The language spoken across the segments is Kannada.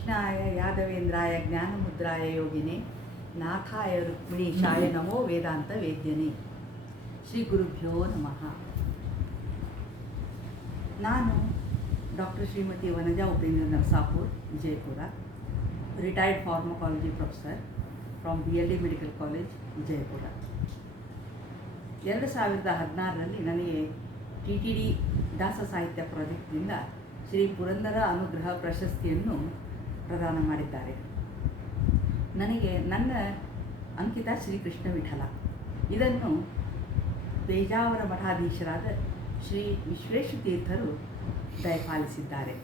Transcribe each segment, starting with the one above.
ಕೃಷ್ಣಾಯ ಯಾದವೇಂದ್ರಾಯ ಜ್ಞಾನಮುದ್ರಾಯ ಯೋಗಿನೇ, ನಾಥಾಯ ರುಕ್ಮಿಣೀಶಾಯ ನಮೋ ವೇದಾಂತ ವೇದ್ಯನಿ. ಶ್ರೀ ಗುರುಭ್ಯೋ ನಮಃ. ನಾನು doctor Shrimati Vanaja Upendra Narasapur, Vijayapura retired pharmacology professor from B L D medical college Vijayapura. ಎರಡು ಸಾವಿರದ ಹದಿನಾರರಲ್ಲಿ ನನಗೆ ಟಿ ಟಿ ಡಿ ದಾಸ ಸಾಹಿತ್ಯ ಪ್ರಾಜೆಕ್ಟ್ನಿಂದ ಶ್ರೀ ಪುರಂದರ ಅನುಗ್ರಹ ಪ್ರಶಸ್ತಿಯನ್ನು ಪ್ರದಾನ ಮಾಡಿದ್ದಾರೆ. ನನಗೆ ನನ್ನ ಅಂಕಿತ ಶ್ರೀ ಕೃಷ್ಣ ವಿಠಲ. ಇದನ್ನು ಪೇಜಾವರ ಮಠಾಧೀಶರಾದ ಶ್ರೀ ವಿಶ್ವೇಶ ತೀರ್ಥರು ದಯಪಾಲಿಸಿದ್ದಾರೆ.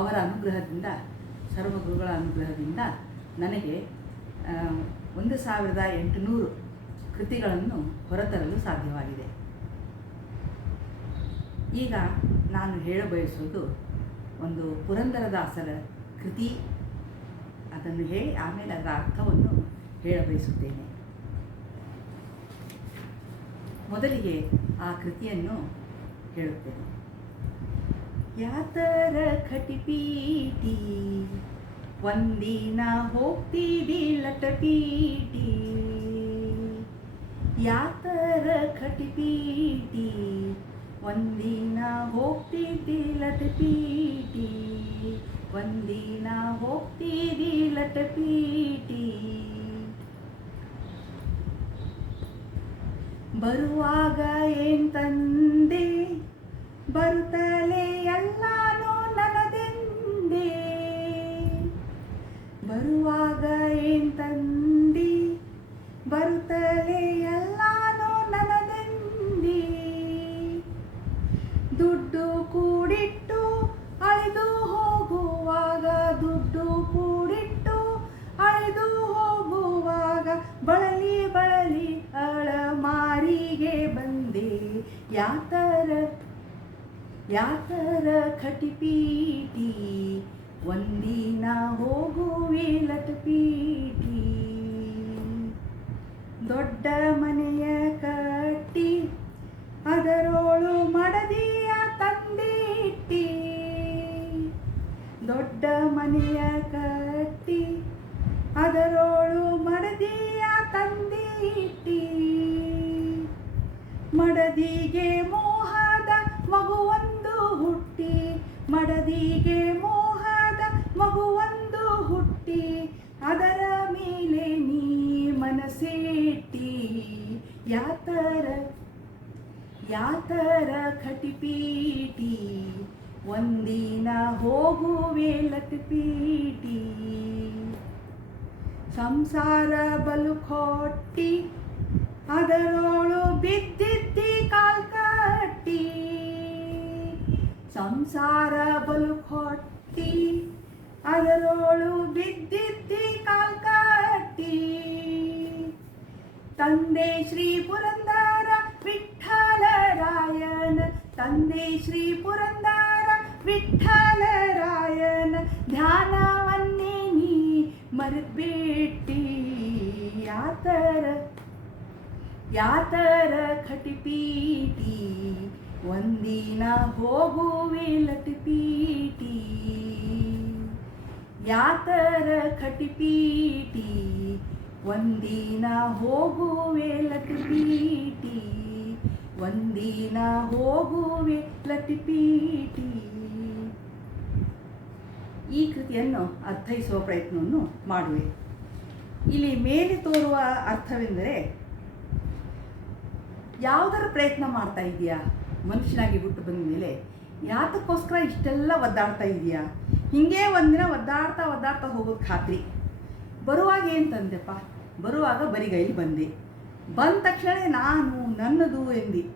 ಅವರ ಅನುಗ್ರಹದಿಂದ ಸರ್ವಗುರುಗಳ ಅನುಗ್ರಹದಿಂದ ನನಗೆ ಒಂದು ಸಾವಿರದ ಎಂಟುನೂರು ಕೃತಿಗಳನ್ನು ಹೊರತರಲು ಸಾಧ್ಯವಾಗಿದೆ. ಈಗ ನಾನು ಹೇಳಬಯಸುವುದು ಒಂದು ಪುರಂದರದಾಸರ ಕೃತಿ ಅದನ್ನು ಹೇಳಿ ಆಮೇಲೆ ಅದರ ಅರ್ಥವನ್ನು ಹೇಳಬಯಸುತ್ತೇನೆ. ಮೊದಲಿಗೆ ಆ ಕೃತಿಯನ್ನು ಹೇಳುತ್ತೇನೆ. ಯಾತರ ಖಟಿಪೀಟಿ ಒಂದಿನ ಹೋಗ್ತಿದಿ ಲಟಪೀಟಿ ಯಾತರ ಖಟಿಪೀಟಿ ಒಂದಿನ ಹೋಗ್ತಿದ್ದಿ ಲಟಪೀಟಿ ಒಂದಿನ ಹೋಗ್ತೀರಿ ಲಟಪೀಟಿ ಬರುವಾಗ ಏನ್ ತಂದೆ? ಬರುತ್ತಲೇ ಎಲ್ಲಾನು ನನದೆಂದೆ ಬರುವಾಗ ಏನ್ ತಂದಿ? ಬರುತ್ತಲೇ ಯಾತರ ಖಟಿಪೀಟಿ ಒಂದಿನ ಹೋಗುವೆ ಲಟಪೀಟಿ ದೊಡ್ಡ ಮನೆಯ ಕಟ್ಟಿ, ಅದರೋಳು ಮಡದಿಯ ತಂದಿಟ್ಟಿ ದೊಡ್ಡ ಮನೆಯ ಕಟ್ಟಿ, ಅದರೋಳು ಮಡದಿಯ ತಂದಿಟ್ಟಿ ಮಡದಿಗೆ ಮೋಹದ ಹುಟ್ಟಿ ಮಡದಿಗೆ ಮೋಹದ ಮಗುವೊಂದು ಹುಟ್ಟಿ, ಅದರ ಮೇಲೆ ನೀ ಮನಸೇಟ್ಟಿ. ಯಾತರ ಯಾತರ ಖಟಿಪೀಟಿ ಒಂದಿನ ಹೋಗುವೆ ಲತಿಪೀಟಿ ಸಂಸಾರ ಬಲು ಕೊಟ್ಟಿ, ಅದರೊಳು ಬಿದ್ದಿದ್ದಿ ಸಂಸಾರ ಬಲು ಕೊಟ್ಟಿ, ಅದರೋಳು ಬಿದ್ದಿದ್ದಿ ಕಾಲ್ ಕಟ್ಟಿ. ತಂದೆ ಶ್ರೀ ಪುರಂದರ ವಿಠ್ಠಲರಾಯನ ತಂದೆ ಶ್ರೀ ಪುರಂದರ ವಿಠ್ಠಲರಾಯನ ಧ್ಯಾನವನ್ನೇ ನೀ ಮರೆತ್ಬಿಟ್ಟಿ. ಯಾತರ ಯಾತರ ಖಟಿಪೀಟಿ ಒಂದಿನ ಹೋಗುವೆ ಲಟಪೀಟಿ ಯಾತರ ಖಟಿಪೀಟಿ ಒಂದಿನ ಹೋಗುವೆ ಲಟಿಪೀಟಿ ಒಂದಿನ ಹೋಗುವೆ ಲತಿಪೀಟಿ ಈ ಕೃತಿಯನ್ನು ಅರ್ಥೈಸುವ ಪ್ರಯತ್ನವನ್ನು ಮಾಡುವೆ. ಇಲ್ಲಿ ಮೇಲೆ ತೋರುವ ಅರ್ಥವೆಂದರೆ, ಯಾವುದರ ಪ್ರಯತ್ನ ಮಾಡ್ತಾ ಇದೆಯಾ ಮನುಷ್ಯನಾಗಿ ಹುಟ್ಟು ಬಂದ ಮೇಲೆ ಯಾತಕ್ಕೋಸ್ಕರ ಇಷ್ಟೆಲ್ಲ ಒದ್ದಾಡ್ತಾ ಇದೆಯಾ? ಹಿಂಗೆ ಒಂದಿನ ಒದ್ದಾಡ್ತಾ ಒದ್ದಾಡ್ತಾ ಹೋಗೋದು ಖಾತ್ರಿ. ಬರುವಾಗ ಏನು ತಂದೆಪ್ಪ? ಬರುವಾಗ ಬರಿಗೈಲಿ ಬಂದೆ. ಬಂದ ತಕ್ಷಣ ನಾನು ನನ್ನದು ಎಂದಿ.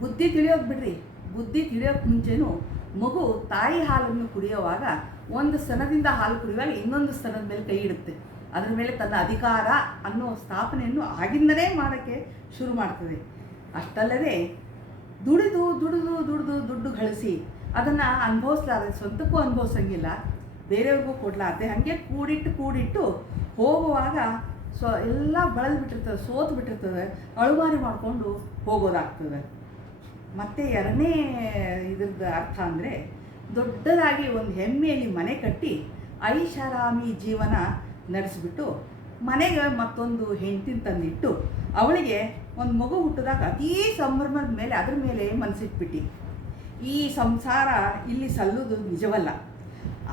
ಬುದ್ಧಿ ತಿಳಿಯೋಕೆ ಬಿಡ್ರಿ. ಬುದ್ಧಿ ತಿಳಿಯೋಕೆ ಮುಂಚೆನೂ ಮಗು ತಾಯಿ ಹಾಲನ್ನು ಕುಡಿಯುವಾಗ ಒಂದು ಸ್ತನದಿಂದ ಹಾಲು ಕುಡಿಯುವಾಗ ಇನ್ನೊಂದು ಸ್ತನದ ಮೇಲೆ ಕೈ ಇಡುತ್ತೆ. ಅದರ ಮೇಲೆ ತನ್ನ ಅಧಿಕಾರ ಅನ್ನೋ ಸ್ಥಾಪನೆಯನ್ನು ಆಗಿಂದಲೇ ಮಾಡೋಕ್ಕೆ ಶುರು ಮಾಡ್ತದೆ. ಅಷ್ಟಲ್ಲದೆ ದುಡಿದು ದುಡಿದು ದುಡಿದು ದುಡ್ಡು ಗಳಿಸಿ ಅದನ್ನು ಅನುಭವಿಸ್ಲಾರ, ಸ್ವಂತಕ್ಕೂ ಅನುಭವಿಸಂಗಿಲ್ಲ. ಬೇರೆಯವ್ರಿಗೂ ಕೊಡಲಾರ್ದೆ ಹಾಗೆ ಕೂಡಿಟ್ಟು ಕೂಡಿಟ್ಟು ಹೋಗುವಾಗ ಸೊ ಎಲ್ಲ ಬಳದು ಬಿಟ್ಟಿರ್ತದೆ, ಸೋತು ಬಿಟ್ಟಿರ್ತದೆ ಅಳುವಾರಿ ಮಾಡಿಕೊಂಡು ಹೋಗೋದಾಗ್ತದೆ. ಮತ್ತು ಎರಡನೇ ಇದ್ರದ್ದು ಅರ್ಥ ಅಂದರೆ ದೊಡ್ಡದಾಗಿ ಒಂದು ಹೆಮ್ಮೆಯಲ್ಲಿ ಮನೆ ಕಟ್ಟಿ ಐಷಾರಾಮಿ ಜೀವನ ನಡೆಸಿಬಿಟ್ಟು ಮನೆಗೆ ಮತ್ತೊಂದು ಹೆಂಡತಿನ ತಂದಿಟ್ಟು ಅವಳಿಗೆ ಒಂದು ಮಗು ಹುಟ್ಟಿದಾಗ ಅತೀ ಸಂಭ್ರಮದ ಮೇಲೆ ಅದ್ರ ಮೇಲೆ ಮನಸ್ಸಿಟ್ಬಿಟ್ಟು ಈ ಸಂಸಾರ ಇಲ್ಲಿ ಸಲ್ಲುವುದು ನಿಜವಲ್ಲ.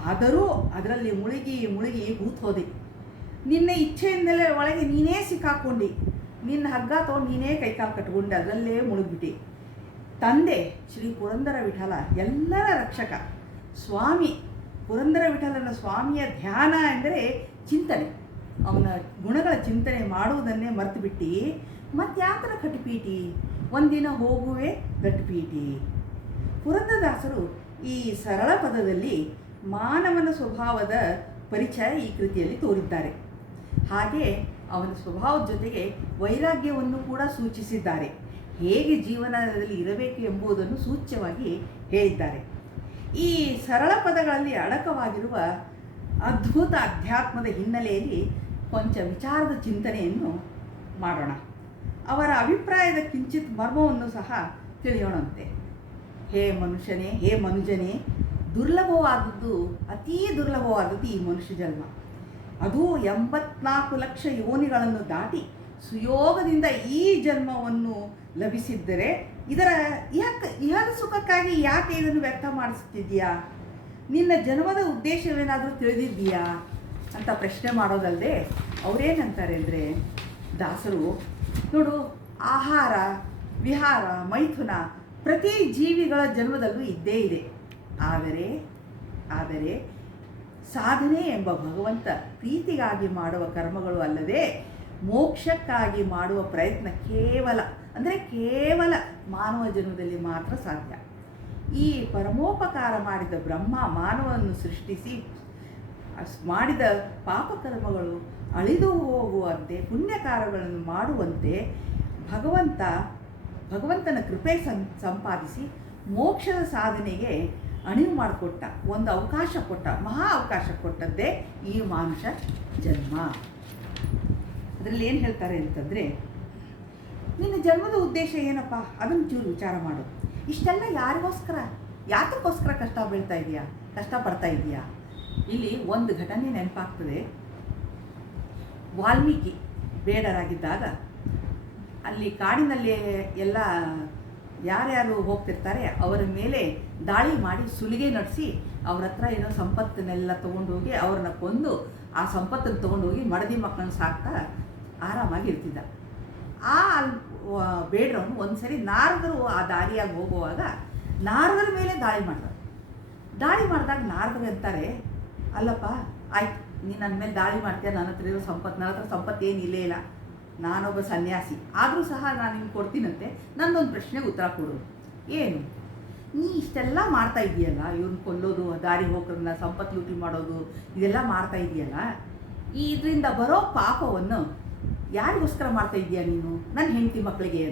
ಆದರೂ ಅದರಲ್ಲಿ ಮುಳುಗಿ ಮುಳುಗಿ ಹೂತ್ ಹೋದೆ. ನಿನ್ನ ಇಚ್ಛೆಯಿಂದಲೇ ಒಳಗೆ ನೀನೇ ಸಿಕ್ಕಾಕೊಂಡು. ನಿನ್ನ ಹಗ್ಗ ತೊಗೊಂಡು ನೀನೇ ಕೈಕಾಲು ಕಟ್ಕೊಂಡು, ಅದರಲ್ಲೇ ಮುಳುಗ್ಬಿಟ್ಟು. ತಂದೆ ಶ್ರೀ ಪುರಂದರ ವಿಠಲ, ಎಲ್ಲರ ರಕ್ಷಕ. ಸ್ವಾಮಿ, ಪುರಂದರ ವಿಠಲನ ಸ್ವಾಮಿಯ ಧ್ಯಾನ ಎಂದರೆ ಚಿಂತನೆ. ಅವನ ಗುಣಗಳ ಚಿಂತನೆ ಮಾಡುವುದನ್ನೇ ಮರೆತು ಬಿಟ್ಟು ಮತ್ಯಾತರ ಕಟಿಪೀಟಿ ಒಂದಿನ ಹೋಗುವೆ ಗಟ್ಪೀಟಿ ಪುರಂದದಾಸರು ಈ ಸರಳ ಪದದಲ್ಲಿ ಮಾನವನ ಸ್ವಭಾವದ ಪರಿಚಯ ಈ ಕೃತಿಯಲ್ಲಿ ತೋರಿದ್ದಾರೆ. ಹಾಗೆ ಅವನ ಸ್ವಭಾವದ ಜೊತೆಗೆ ವೈರಾಗ್ಯವನ್ನು ಕೂಡ ಸೂಚಿಸಿದ್ದಾರೆ. ಹೇಗೆ ಜೀವನದಲ್ಲಿ ಇರಬೇಕು ಎಂಬುದನ್ನು ಸೂಚ್ಯವಾಗಿ ಹೇಳಿದ್ದಾರೆ. ಈ ಸರಳ ಪದಗಳಲ್ಲಿ ಅಡಕವಾಗಿರುವ ಅದ್ಭುತ ಅಧ್ಯಾತ್ಮದ ಹಿನ್ನೆಲೆಯಲ್ಲಿ ಕೊಂಚ ವಿಚಾರದ ಚಿಂತನೆಯನ್ನು ಮಾಡೋಣ. ಅವರ ಅಭಿಪ್ರಾಯದ ಕಿಂಚಿತ್ ಮರ್ಮವನ್ನು ಸಹ ತಿಳಿಯೋಣಂತೆ. ಹೇ ಮನುಷ್ಯನೇ, ಹೇ ಮನುಜನೇ, ದುರ್ಲಭವಾದದ್ದು, ಅತೀ ದುರ್ಲಭವಾದದ್ದು ಈ ಮನುಷ್ಯ ಜನ್ಮ. ಅದು ಎಂಬತ್ನಾಲ್ಕು ಲಕ್ಷ ಯೋನಿಗಳನ್ನು ದಾಟಿ ಸುಯೋಗದಿಂದ ಈ ಜನ್ಮವನ್ನು ಲಭಿಸಿದ್ದರೆ ಇದರ ಯಾಕೆ, ಇಹದ ಸುಖಕ್ಕಾಗಿ ಯಾಕೆ ಇದನ್ನು ವ್ಯಕ್ತ ಮಾಡಿಸ್ತಿದ್ಯಾ ನಿನ್ನ ಜನ್ಮದ ಉದ್ದೇಶವೇನಾದರೂ ತಿಳಿದಿದ್ದೀಯಾ? ಅಂತ ಪ್ರಶ್ನೆ ಮಾಡೋದಲ್ಲದೆ ಅವರೇನಂತಾರೆ ಅಂದರೆ ದಾಸರು ನೋಡು, ಆಹಾರ, ವಿಹಾರ, ಮೈಥುನ ಪ್ರತಿ ಜೀವಿಗಳ ಜನ್ಮದಲ್ಲೂ ಇದ್ದೇ ಇದೆ. ಆದರೆ ಆದರೆ ಸಾಧನೆ ಎಂಬ ಭಗವಂತ ಪ್ರೀತಿಗಾಗಿ ಮಾಡುವ ಕರ್ಮಗಳು ಅಲ್ಲದೆ ಮೋಕ್ಷಕ್ಕಾಗಿ ಮಾಡುವ ಪ್ರಯತ್ನ ಕೇವಲ, ಅಂದರೆ ಕೇವಲ ಮಾನವ ಜನ್ಮದಲ್ಲಿ ಮಾತ್ರ ಸಾಧ್ಯ. ಈ ಪರಮೋಪಕಾರ ಮಾಡಿದ ಬ್ರಹ್ಮ ಮಾನವನನ್ನು ಸೃಷ್ಟಿಸಿ ಮಾಡಿದ ಪಾಪಕರ್ಮಗಳು ಅಳಿದು ಹೋಗುವಂತೆ ಪುಣ್ಯಕಾರಗಳನ್ನು ಮಾಡುವಂತೆ ಭಗವಂತ, ಭಗವಂತನ ಕೃಪೆ ಸಂ, ಸಂಪಾದಿಸಿ ಮೋಕ್ಷದ ಸಾಧನೆಗೆ ಅಣಿವು ಮಾಡಿಕೊಟ್ಟ, ಒಂದು ಅವಕಾಶ ಕೊಟ್ಟ, ಮಹಾ ಅವಕಾಶ ಕೊಟ್ಟದ್ದೇ ಈ ಮಾನುಷ ಜನ್ಮ. ಅದರಲ್ಲಿ ಏನು ಹೇಳ್ತಾರೆ ಅಂತಂದರೆ, ನಿನ್ನ ಜನ್ಮದ ಉದ್ದೇಶ ಏನಪ್ಪ? ಅದನ್ನು ಚೂರು ವಿಚಾರ ಮಾಡು. ಇಷ್ಟೆಲ್ಲ ಯಾರಿಗೋಸ್ಕರ, ಯಾತಕ್ಕೋಸ್ಕರ ಕಷ್ಟ ಬೀಳ್ತಾ ಇದೆಯಾ? ಕಷ್ಟಪಡ್ತಾ ಇದೆಯಾ? ಇಲ್ಲಿ ಒಂದು ಘಟನೆ ನೆನಪಾಗ್ತದೆ. ವಾಲ್ಮೀಕಿ ಬೇಡರಾಗಿದ್ದಾಗ ಅಲ್ಲಿ ಕಾಡಿನಲ್ಲಿ ಎಲ್ಲ ಯಾರ್ಯಾರು ಹೋಗ್ತಿರ್ತಾರೆ ಅವರ ಮೇಲೆ ದಾಳಿ ಮಾಡಿ ಸುಲಿಗೆ ನಡೆಸಿ ಅವ್ರ ಹತ್ರ ಏನೋ ಸಂಪತ್ತನ್ನೆಲ್ಲ ತೊಗೊಂಡೋಗಿ ಅವ್ರನ್ನ ಕೊಂದು ಆ ಸಂಪತ್ತನ್ನು ತೊಗೊಂಡೋಗಿ ಮಡದಿ ಮಕ್ಕಳನ್ನ ಸಾಕ್ತಾ ಆರಾಮಾಗಿ ಇರ್ತಿದ್ದ ಆ ಬೇಡ್ರವನು ಒಂದು ಸರಿ ನಾರದರು ಆ ದಾರಿಯಾಗಿ ಹೋಗುವಾಗ ನಾರದರ ಮೇಲೆ ದಾಳಿ ಮಾಡ್ತಾರೆ ದಾಳಿ ಮಾಡಿದಾಗ ನಾರದರು ಅಂತಾರೆ ಅಲ್ಲಪ್ಪ, ಆಯ್ತು ನೀನು ನನ್ನ ಮೇಲೆ ದಾಳಿ ಮಾಡ್ತೀಯ? ನನ್ನ ಹತ್ರ ಇರೋ ಸಂಪತ್ತು ನನ್ನ ಹತ್ರ ಸಂಪತ್ತು ಏನು ಇಲ್ಲೇ ಇಲ್ಲ. ನಾನೊಬ್ಬ ಸನ್ಯಾಸಿ. ಆದರೂ ಸಹ ನಾನು ನಿಮ್ಗೆ ಕೊಡ್ತೀನಂತೆ. ನನ್ನೊಂದು ಪ್ರಶ್ನೆಗೆ ಉತ್ತರ ಕೊಡು. ಏನು? ನೀ ಇಷ್ಟೆಲ್ಲ ಮಾಡ್ತಾ ಇದೆಯಲ್ಲ ಇವ್ರನ್ನ ಕೊಲ್ಲೋದು, ದಾರಿ ಹೋಗ್ರನ್ನ ಸಂಪತ್ತು ಲೂಟಿ ಮಾಡೋದು, ಇದೆಲ್ಲ ಮಾಡ್ತಾ ಇದೆಯಲ್ಲ ಇದರಿಂದ ಬರೋ ಪಾಪವನ್ನು ಯಾರಿಗೋಸ್ಕರ ಮಾಡ್ತಾ ಇದೆಯಾ ನೀನು? ನನ್ನ ಹೆಂಡತಿ ಮಕ್ಕಳಿಗೆ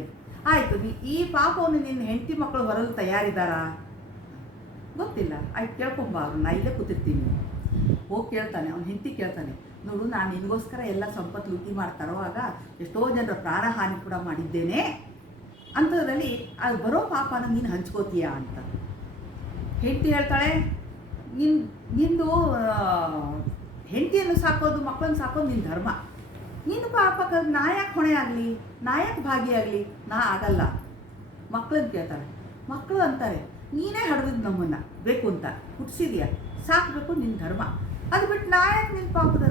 ಆಯಿತು, ನೀ ಈ ಪಾಪವನ್ನು ನಿನ್ನ ಹೆಂಡತಿ ಮಕ್ಕಳು ಹೊರಲು ತಯಾರಿದ್ದಾರಾ ಗೊತ್ತಿಲ್ಲ. ಆಯ್ತು ಕೇಳ್ಕೊಂಬ ಅವ್ರನ್ನ ಇಲ್ಲೇ ಕೂತಿರ್ತೀನಿ. ಹೋಗಿ ಕೇಳ್ತಾನೆ, ಅವ್ನು ಹೆಂಡತಿ ಕೇಳ್ತಾನೆ, ನೋಡು, ನಾನು ನಿನಗೋಸ್ಕರ ಎಲ್ಲ ಸಂಪತ್ತು ಲೂಟಿ ಮಾಡ್ತಾರೋ ಆಗ ಎಷ್ಟೋ ಜನರ ಪ್ರಾಣಹಾನಿ ಕೂಡ ಮಾಡಿದ್ದೇನೆ. ಅಂಥದ್ರಲ್ಲಿ ಅದು ಬರೋ ಪಾಪನ ನೀನು ಹಂಚ್ಕೋತೀಯಾ? ಅಂತ. ಹೆಂಡತಿ ಹೇಳ್ತಾಳೆ, ನಿನ್, ನಿಂದು ಹೆಂಡತಿಯನ್ನು ಸಾಕೋದು, ಮಕ್ಕಳನ್ನು ಸಾಕೋದು ನಿನ್ನ ಧರ್ಮ. ನೀನು ಪಾಪ ನಾ ಯಾಕೆ ಹೊಣೆ ಆಗಲಿ? ನಾ ಯಾಕೆ ಭಾಗಿಯಾಗಲಿ ನಾ ಆಗಲ್ಲ. ಮಕ್ಕಳನ್ನ ಕೇಳ್ತಾಳೆ ಮಕ್ಕಳು ಅಂತಾರೆ, ನೀನೇ ಹಡ್ದಿದ್ದು ನಮ್ಮನ್ನು, ಬೇಕು ಅಂತ ಹುಟ್ಟಿಸಿದ್ಯಾ ಸಾಕಬೇಕು ನಿನ್ನ ಧರ್ಮ. ಅದು ಬಿಟ್ಟು ನಾ ಯಾಕೆ ನಿನ್ನ ಪಾಪದ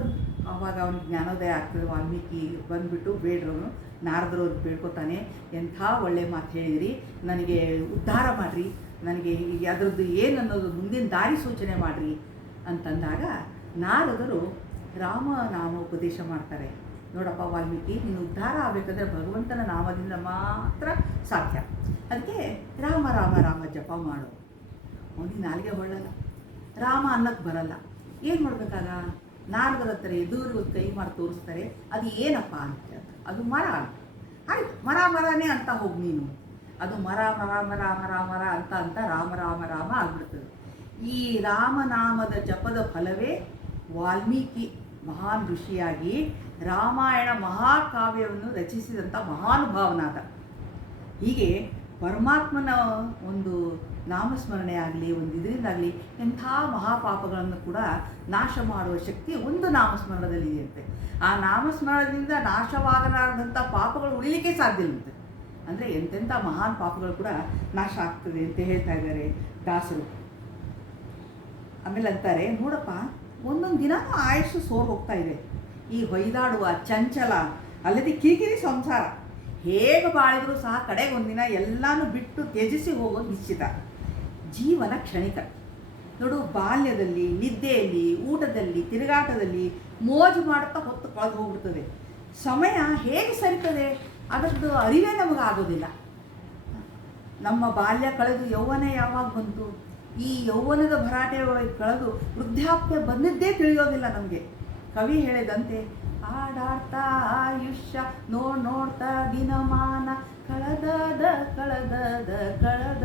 ಅವಾಗ ಅವ್ನಿಗೆ ಜ್ಞಾನೋದಯ ಆಗ್ತದೆ. ವಾಲ್ಮೀಕಿ ಬಂದುಬಿಟ್ಟು ಬೇಡ್ರವನು ನಾರದರು ಅಂತ ಬೇಡ್ಕೊತಾನೆ. ಎಂಥ ಒಳ್ಳೆ ಮಾತು ಹೇಳಿದ್ರಿ. ನನಗೆ ಉದ್ಧಾರ ಮಾಡಿರಿ. ನನಗೆ ಅದರದ್ದು ಏನು ಅನ್ನೋದು ಮುಂದಿನ ದಾರಿ ಸೂಚನೆ ಮಾಡಿರಿ ಅಂತಂದಾಗ ನಾರದರು ರಾಮ ನಾಮೋಪದೇಶ ಮಾಡ್ತಾರೆ. ನೋಡಪ್ಪ ವಾಲ್ಮೀಕಿ, ನೀನು ಉದ್ಧಾರ ಆಗಬೇಕಂದ್ರೆ ಭಗವಂತನ ನಾಮದಿಂದ ಮಾತ್ರ ಸಾಧ್ಯ. ಅದಕ್ಕೆ ರಾಮ ರಾಮ ರಾಮ ಜಪ ಮಾಡು. ಅವನಿಗೆ ನಾಲಿಗೆ ಹೊಳ್ಳಲ್ಲ. ರಾಮ ಅನ್ನಕ್ಕೆ ಬರಲ್ಲ. ಏನು ಮಾಡ್ಬೇಕಾಗ ನಾರದರ ಹತ್ರ ಎದುರು ಕೈ ಮಾಡಿ ತೋರಿಸ್ತಾರೆ, ಅದು ಏನಪ್ಪ ಅಂತ. ಅದು ಮರ ಆಯ್ತು, ಮರ ಮರನೇ ಅಂತ ಹೋಗಿ ನೀನು. ಅದು ಮರ ಮರ ಮರ ಮರ ಮರ ಅಂತ ಅಂತ ರಾಮ ರಾಮ ರಾಮ ಆಗ್ಬಿಡ್ತದೆ. ಈ ರಾಮನಾಮದ ಜಪದ ಫಲವೇ ವಾಲ್ಮೀಕಿ ಮಹಾನ್ ಋಷಿಯಾಗಿ ರಾಮಾಯಣ ಮಹಾಕಾವ್ಯವನ್ನು ರಚಿಸಿದಂಥ ಮಹಾನುಭಾವನಾದ. ಹೀಗೆ ಪರಮಾತ್ಮನ ಒಂದು ನಾಮಸ್ಮರಣೆ ಆಗಲಿ ಒಂದು ಇದರಿಂದಾಗಲಿ ಎಂಥ ಮಹಾಪಾಪಗಳನ್ನು ಕೂಡ ನಾಶ ಮಾಡುವ ಶಕ್ತಿ ಒಂದು ನಾಮಸ್ಮರಣದಲ್ಲಿ ಇದೆಯಂತೆ ಆ ನಾಮಸ್ಮರಣದಿಂದ ನಾಶವಾಗಲಾರದಂಥ ಪಾಪಗಳು ಉಳಿಲಿಕ್ಕೆ ಸಾಧ್ಯ ಇಲ್ಲಂತೆ. ಅಂದರೆ ಎಂತೆಂಥ ಮಹಾನ್ ಪಾಪಗಳು ಕೂಡ ನಾಶ ಆಗ್ತದೆ ಅಂತ ಹೇಳ್ತಾ ಇದ್ದಾರೆ ದಾಸರು. ಆಮೇಲೆ ಅಂತಾರೆ, ನೋಡಪ್ಪ, ಒಂದೊಂದು ದಿನವೂ ಆಯಸ್ಸು ಸೋರ್ ಹೋಗ್ತಾ ಇದೆ. ಈ ಹೊಯ್ದಾಡುವ ಚಂಚಲ, ಅಲ್ಲದೆ ಕಿರಿಕಿರಿ ಸಂಸಾರ, ಹೇಗೆ ಬಾಳಿದರೂ ಸಹ ಕಡೆಗೆ ಒಂದಿನ ಎಲ್ಲನೂ ಬಿಟ್ಟು ತ್ಯಜಿಸಿ ಹೋಗೋದು ನಿಶ್ಚಿತ. ಜೀವನ ಕ್ಷಣಿಕ. ನೋಡು, ಬಾಲ್ಯದಲ್ಲಿ, ನಿದ್ದೆಯಲ್ಲಿ, ಊಟದಲ್ಲಿ, ತಿರುಗಾಟದಲ್ಲಿ ಮೋಜು ಮಾಡುತ್ತಾ ಹೊತ್ತು ಕಳೆದು ಹೋಗ್ಬಿಡ್ತದೆ. ಸಮಯ ಹೇಗೆ ಸರಿತದೆ? ಅದರದ್ದು ಅರಿವೇ ನಮಗೆ ಆಗೋದಿಲ್ಲ ನಮ್ಮ ಬಾಲ್ಯ ಕಳೆದು ಯೌವನ ಯಾವಾಗ ಬಂತು? ಈ ಯೌವನದ ಭರಾಟೆ ಕಳೆದು ವೃದ್ಧಾಪ್ಯ ಬಂದಿದ್ದೇ ತಿಳಿಯೋದಿಲ್ಲ ನಮಗೆ. ಕವಿ ಹೇಳಿದಂತೆ, ಆಡಾಡ್ತಾ ಆಯುಷ್ಯ, ನೋಡ್ ನೋಡ್ತಾ ದಿನಮಾನ, ಕಳೆದದ ಕಳೆದದ ಕಳೆದದ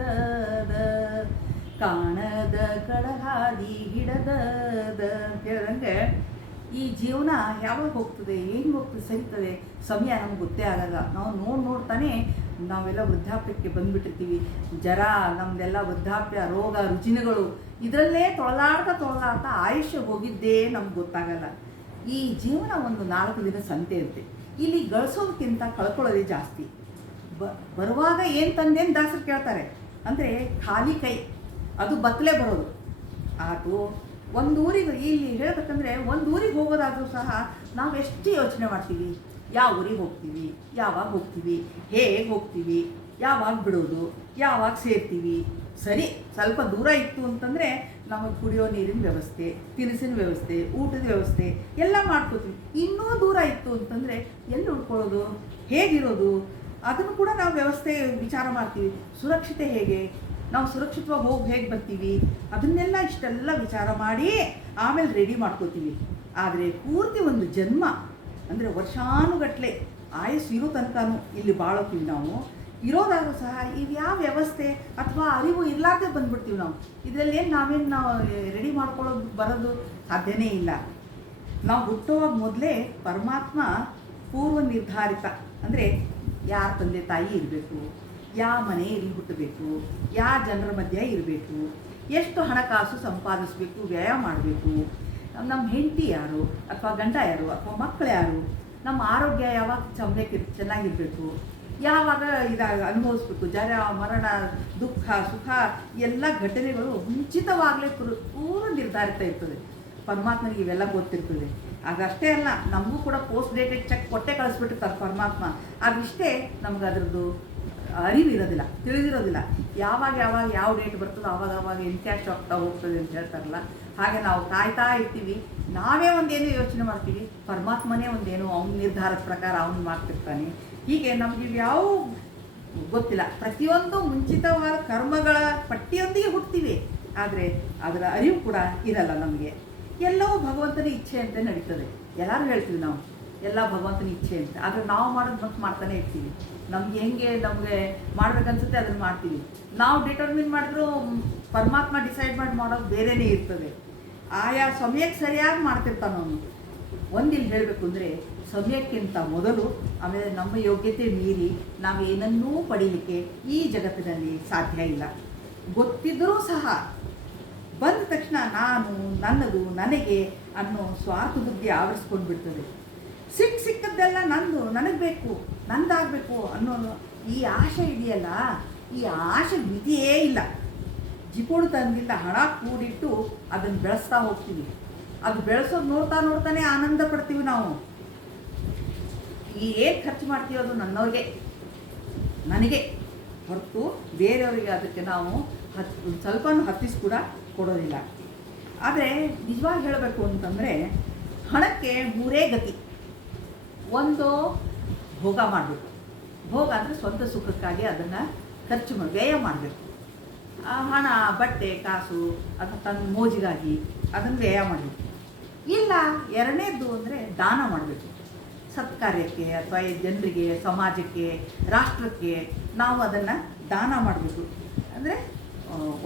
ಕಾಣದ ಕಡಹಾದಿ ಹಿಡದದ ಅಂತ ಹೇಳ್ದಂಗೆ ಈ ಜೀವನ ಯಾವಾಗ ಹೋಗ್ತದೆ, ಏನು ಹೋಗ್ತದೆ, ಸರಿತದೆ? ಸಮಯ ನಮ್ಗೆ ಗೊತ್ತೇ ಆಗಲ್ಲ. ನಾವು ನೋಡಿ ನೋಡ್ತಾನೆ ನಾವೆಲ್ಲ ವೃದ್ಧಾಪ್ಯಕ್ಕೆ ಬಂದುಬಿಟ್ಟಿರ್ತೀವಿ. ಜರ ನಮ್ಮದೆಲ್ಲ ವೃದ್ಧಾಪ್ಯ, ರೋಗ, ರುಜಿನಗಳು ಇದರಲ್ಲೇ ತೊಳಲಾಡ್ತಾ ತೊಳಲಾಡ್ತಾ ಆಯುಷ್ಯ ಹೋಗಿದ್ದೇ ನಮ್ಗೆ ಗೊತ್ತಾಗಲ್ಲ. ಈ ಜೀವನ ಒಂದು ನಾಲ್ಕು ದಿನ ಸಂತೆ ಇರುತ್ತೆ ಇಲ್ಲಿ ಗಳಿಸೋದಕ್ಕಿಂತ ಕಳ್ಕೊಳ್ಳೋದೇ ಜಾಸ್ತಿ. ಬರುವಾಗ ಏನು ತಂದೇನು ದಾಸರು ಕೇಳ್ತಾರೆ. ಅಂದರೆ ಖಾಲಿ ಕೈ. ಅದು ಬತ್ತಲೇ ಬರೋದು ಅದು ಒಂದು ಊರಿಗೆ ಇಲ್ಲಿ ಹೇಳ್ಬೇಕಂದ್ರೆ ಒಂದು ಊರಿಗೆ ಹೋಗೋದಾದರೂ ಸಹ ನಾವು ಎಷ್ಟು ಯೋಚನೆ ಮಾಡ್ತೀವಿ? ಯಾವ ಊರಿಗೆ ಹೋಗ್ತೀವಿ? ಯಾವಾಗ ಹೋಗ್ತೀವಿ? ಹೇಗೆ ಹೋಗ್ತೀವಿ? ಯಾವಾಗ ಬಿಡೋದು? ಯಾವಾಗ ಸೇರ್ತೀವಿ? ಸರಿ, ಸ್ವಲ್ಪ ದೂರ ಇತ್ತು ಅಂತಂದರೆ ನಮಗೆ ಕುಡಿಯೋ ನೀರಿನ ವ್ಯವಸ್ಥೆ, ತಿನಿಸಿನ ವ್ಯವಸ್ಥೆ, ಊಟದ ವ್ಯವಸ್ಥೆ ಎಲ್ಲ ಮಾಡ್ಕೋತೀವಿ. ಇನ್ನೂ ದೂರ ಇತ್ತು ಅಂತಂದರೆ ಎಲ್ಲಿ ಉಳ್ಕೊಳ್ಳೋದು? ಹೇಗಿರೋದು? ಅದನ್ನು ಕೂಡ ನಾವು ವ್ಯವಸ್ಥೆ ವಿಚಾರ ಮಾಡ್ತೀವಿ. ಸುರಕ್ಷತೆ ಹೇಗೆ? ನಾವು ಸುರಕ್ಷಿತವಾಗಿ ಹೋಗಿ ಹೇಗೆ ಬರ್ತೀವಿ? ಅದನ್ನೆಲ್ಲ ಇಷ್ಟೆಲ್ಲ ವಿಚಾರ ಮಾಡಿ ಆಮೇಲೆ ರೆಡಿ ಮಾಡ್ಕೋತೀವಿ. ಆದರೆ ಪೂರ್ತಿ ಒಂದು ಜನ್ಮ, ಅಂದರೆ ವರ್ಷಾನುಗಟ್ಟಲೆ ಆಯಸ್ಸು ಇರೋ ತನಕನೂ ಇಲ್ಲಿ ಬಾಳೋತೀವಿ ನಾವು. ಇರೋದಾದ್ರೂ ಸಹ ಇವ್ಯಾವ ವ್ಯವಸ್ಥೆ ಅಥವಾ ಅರಿವು ಇರಲಾರ್ದೆ ಬಂದ್ಬಿಡ್ತೀವಿ ನಾವು. ಇದರಲ್ಲಿ ಏನು ನಾವೇನು ನಾವು ರೆಡಿ ಮಾಡ್ಕೊಳ್ಳೋದು, ಬರೋದು ಸಾಧ್ಯನೇ ಇಲ್ಲ. ನಾವು ಹುಟ್ಟುವಾಗ ಮೊದಲೇ ಪರಮಾತ್ಮ ಪೂರ್ವ ನಿರ್ಧಾರಿತ ಅಂದರೆ ಯಾರ ತಂದೆ ತಾಯಿ ಇರಬೇಕು ಯಾವ ಮನೆಯಲ್ಲಿ ಹುಟ್ಟಬೇಕು? ಯಾವ ಜನರ ಮಧ್ಯೆ ಇರಬೇಕು? ಎಷ್ಟು ಹಣಕಾಸು ಸಂಪಾದಿಸಬೇಕು? ವ್ಯಯ ಮಾಡಬೇಕು? ನಮ್ಮ ಹೆಂಡತಿ ಯಾರು? ಅಥವಾ ಗಂಡ ಯಾರು? ಅಥವಾ ಮಕ್ಕಳು ಯಾರು? ನಮ್ಮ ಆರೋಗ್ಯ ಯಾವಾಗ ಚಂದಕ್ಕೆ ಚೆನ್ನಾಗಿರಬೇಕು? ಯಾವಾಗ ಇದಾಗ ಅನುಭವಿಸ್ಬೇಕು? ಜರ ಮರಣ, ದುಃಖ, ಸುಖ, ಎಲ್ಲ ಘಟನೆಗಳು ಮುಂಚಿತವಾಗಲೇ ಪುರು, ಪೂರ್ವ ನಿರ್ಧಾರಿತ ಇರ್ತದೆ. ಪರಮಾತ್ಮನಿಗೆ ಇವೆಲ್ಲ ಗೊತ್ತಿರ್ತದೆ. ಅದಷ್ಟೇ ಅಲ್ಲ, ನಮಗೂ ಕೂಡ ಪೋಸ್ಟ್ ಡೇಟೆಡ್ ಚೆಕ್ ಕೊಟ್ಟೆ ಕಳಿಸ್ಬಿಟ್ಟಿರ್ತಾರೆ ಪರಮಾತ್ಮ. ಅದಿಷ್ಟೇ ನಮ್ಗೆ ಅದರದ್ದು ಅರಿವು ಇರೋದಿಲ್ಲ ತಿಳಿದಿರೋದಿಲ್ಲ. ಯಾವಾಗ ಯಾವಾಗ ಯಾವ ಡೇಟ್ ಬರ್ತದೋ ಆವಾಗ ಆವಾಗ ಇನ್ಕ್ಯಾಶ್ ಆಗ್ತಾ ಹೋಗ್ತದೆ ಅಂತ ಹೇಳ್ತಾರಲ್ಲ? ಹಾಗೆ ನಾವು ಕಾಯ್ತಾ ಇರ್ತೀವಿ. ನಾವೇ ಒಂದೇನು ಯೋಚನೆ ಮಾಡ್ತೀವಿ. ಪರಮಾತ್ಮನೇ ಒಂದೇನು ಅವ್ನ ನಿರ್ಧಾರದ ಪ್ರಕಾರ ಅವನು ಮಾಡ್ತಿರ್ತಾನೆ. ಹೀಗೆ ನಮಗೆ ಯಾವ ಗೊತ್ತಿಲ್ಲ. ಪ್ರತಿಯೊಂದು ಮುಂಚಿತವಾದ ಕರ್ಮಗಳ ಪಟ್ಟಿಯೊಂದಿಗೆ ಹುಡ್ತೀವಿ ಆದರೆ ಅದರ ಅರಿವು ಕೂಡ ಇರಲ್ಲ ನಮಗೆ. ಎಲ್ಲವೂ ಭಗವಂತನ ಇಚ್ಛೆ ಅಂತ ನಡೀತದೆ. ಎಲ್ಲರೂ ಹೇಳ್ತೀವಿ ನಾವು. ಎಲ್ಲ ಭಗವಂತನ ಇಚ್ಛೆ ಅಂತ ಆದರೆ ನಾವು ಮಾಡೋದು ಮತ್ತೆ ಮಾಡ್ತಾನೆ ಇರ್ತೀವಿ. ನಮ್ಗೆ ಹೆಂಗೆ ನಮಗೆ ಮಾಡ್ಬೇಕನ್ಸುತ್ತೆ ಅದನ್ನು ಮಾಡ್ತೀವಿ. ನಾವು ಡಿಟರ್ಮಿನ್ ಮಾಡಿದ್ರು ಪರಮಾತ್ಮ ಡಿಸೈಡ್ ಮಾಡಿ ಮಾಡೋದು ಬೇರೆಯೇ ಇರ್ತದೆ. ಆಯಾ ಸಮಯಕ್ಕೆ ಸರಿಯಾಗಿ ಮಾಡ್ತಿರ್ತಾನೆ ಅವನು. ಒಂದಿಲ್ಲಿ ಹೇಳಬೇಕು ಅಂದರೆ ಸಮಯಕ್ಕಿಂತ ಮೊದಲು ಆಮೇಲೆ ನಮ್ಮ ಯೋಗ್ಯತೆ ಮೀರಿ ನಾವು ಏನನ್ನೂ ಪಡೀಲಿಕ್ಕೆ ಈ ಜಗತ್ತಿನಲ್ಲಿ ಸಾಧ್ಯ ಇಲ್ಲ. ಗೊತ್ತಿದ್ದರೂ ಸಹ ಬಂದ ತಕ್ಷಣ ನಾನು ನನ್ನದು ನನಗೆ ಅನ್ನೋ ಸ್ವಾರ್ಥ ಬುದ್ಧಿ ಆವರಿಸ್ಕೊಂಡು ಬಿಡ್ತದೆ ಸಿಕ್ಕ ಸಿಕ್ಕದ್ದೆಲ್ಲ ನಂದು, ನನಗೆ ಬೇಕು, ನಂದಾಗಬೇಕು ಅನ್ನೋ ಈ ಆಶೆ ಇದೆಯಲ್ಲ, ಈ ಆಶೆ ಮಿತಿಯೇ ಇಲ್ಲ. ಜಿಪುಣತನದಿಂದ ಹಣ ಕೂಡಿಟ್ಟು ಅದನ್ನು ಬೆಳೆಸ್ತಾ ಹೋಗ್ತೀವಿ. ಅದು ಬೆಳೆಸೋದು ನೋಡ್ತಾ ನೋಡ್ತಾನೆ ಆನಂದ ಪಡ್ತೀವಿ ನಾವು. ಈ ಏನು ಖರ್ಚು ಮಾಡ್ತೀವಿ ಅದು ನನ್ನವ್ರಿಗೆ? ನನಗೆ. ಹೊರತು ಬೇರೆಯವರಿಗೆ ಅದಕ್ಕೆ ನಾವು ಹತ್ ಸ್ವಲ್ಪ ಹತ್ತಿಸಿ ಕೂಡ ಕೊಡೋದಿಲ್ಲ. ಆದರೆ ನಿಜವಾಗಿ ಹೇಳಬೇಕು ಅಂತಂದರೆ ಹಣಕ್ಕೆ ಮೂರೇ ಗತಿ. ಒಂದು ಭೋಗ ಮಾಡಬೇಕು. ಭೋಗ ಅಂದರೆ ಸ್ವಂತ ಸುಖಕ್ಕಾಗಿ ಅದನ್ನು ಖರ್ಚು ಮಾಡಿ, ವ್ಯಯ ಮಾಡಬೇಕು. ಹಣ, ಬಟ್ಟೆ, ಕಾಸು ಅದು ತನ್ನ ಮೋಜಿಗಾಗಿ ಅದನ್ನು ವ್ಯಯ ಮಾಡಬೇಕು. ಇಲ್ಲ, ಎರಡನೇದ್ದು ಅಂದರೆ ದಾನ ಮಾಡಬೇಕು. ಸತ್ಕಾರ್ಯಕ್ಕೆ ಅಥವಾ ಜನರಿಗೆ, ಸಮಾಜಕ್ಕೆ, ರಾಷ್ಟ್ರಕ್ಕೆ ನಾವು ಅದನ್ನು ದಾನ ಮಾಡಬೇಕು. ಅಂದರೆ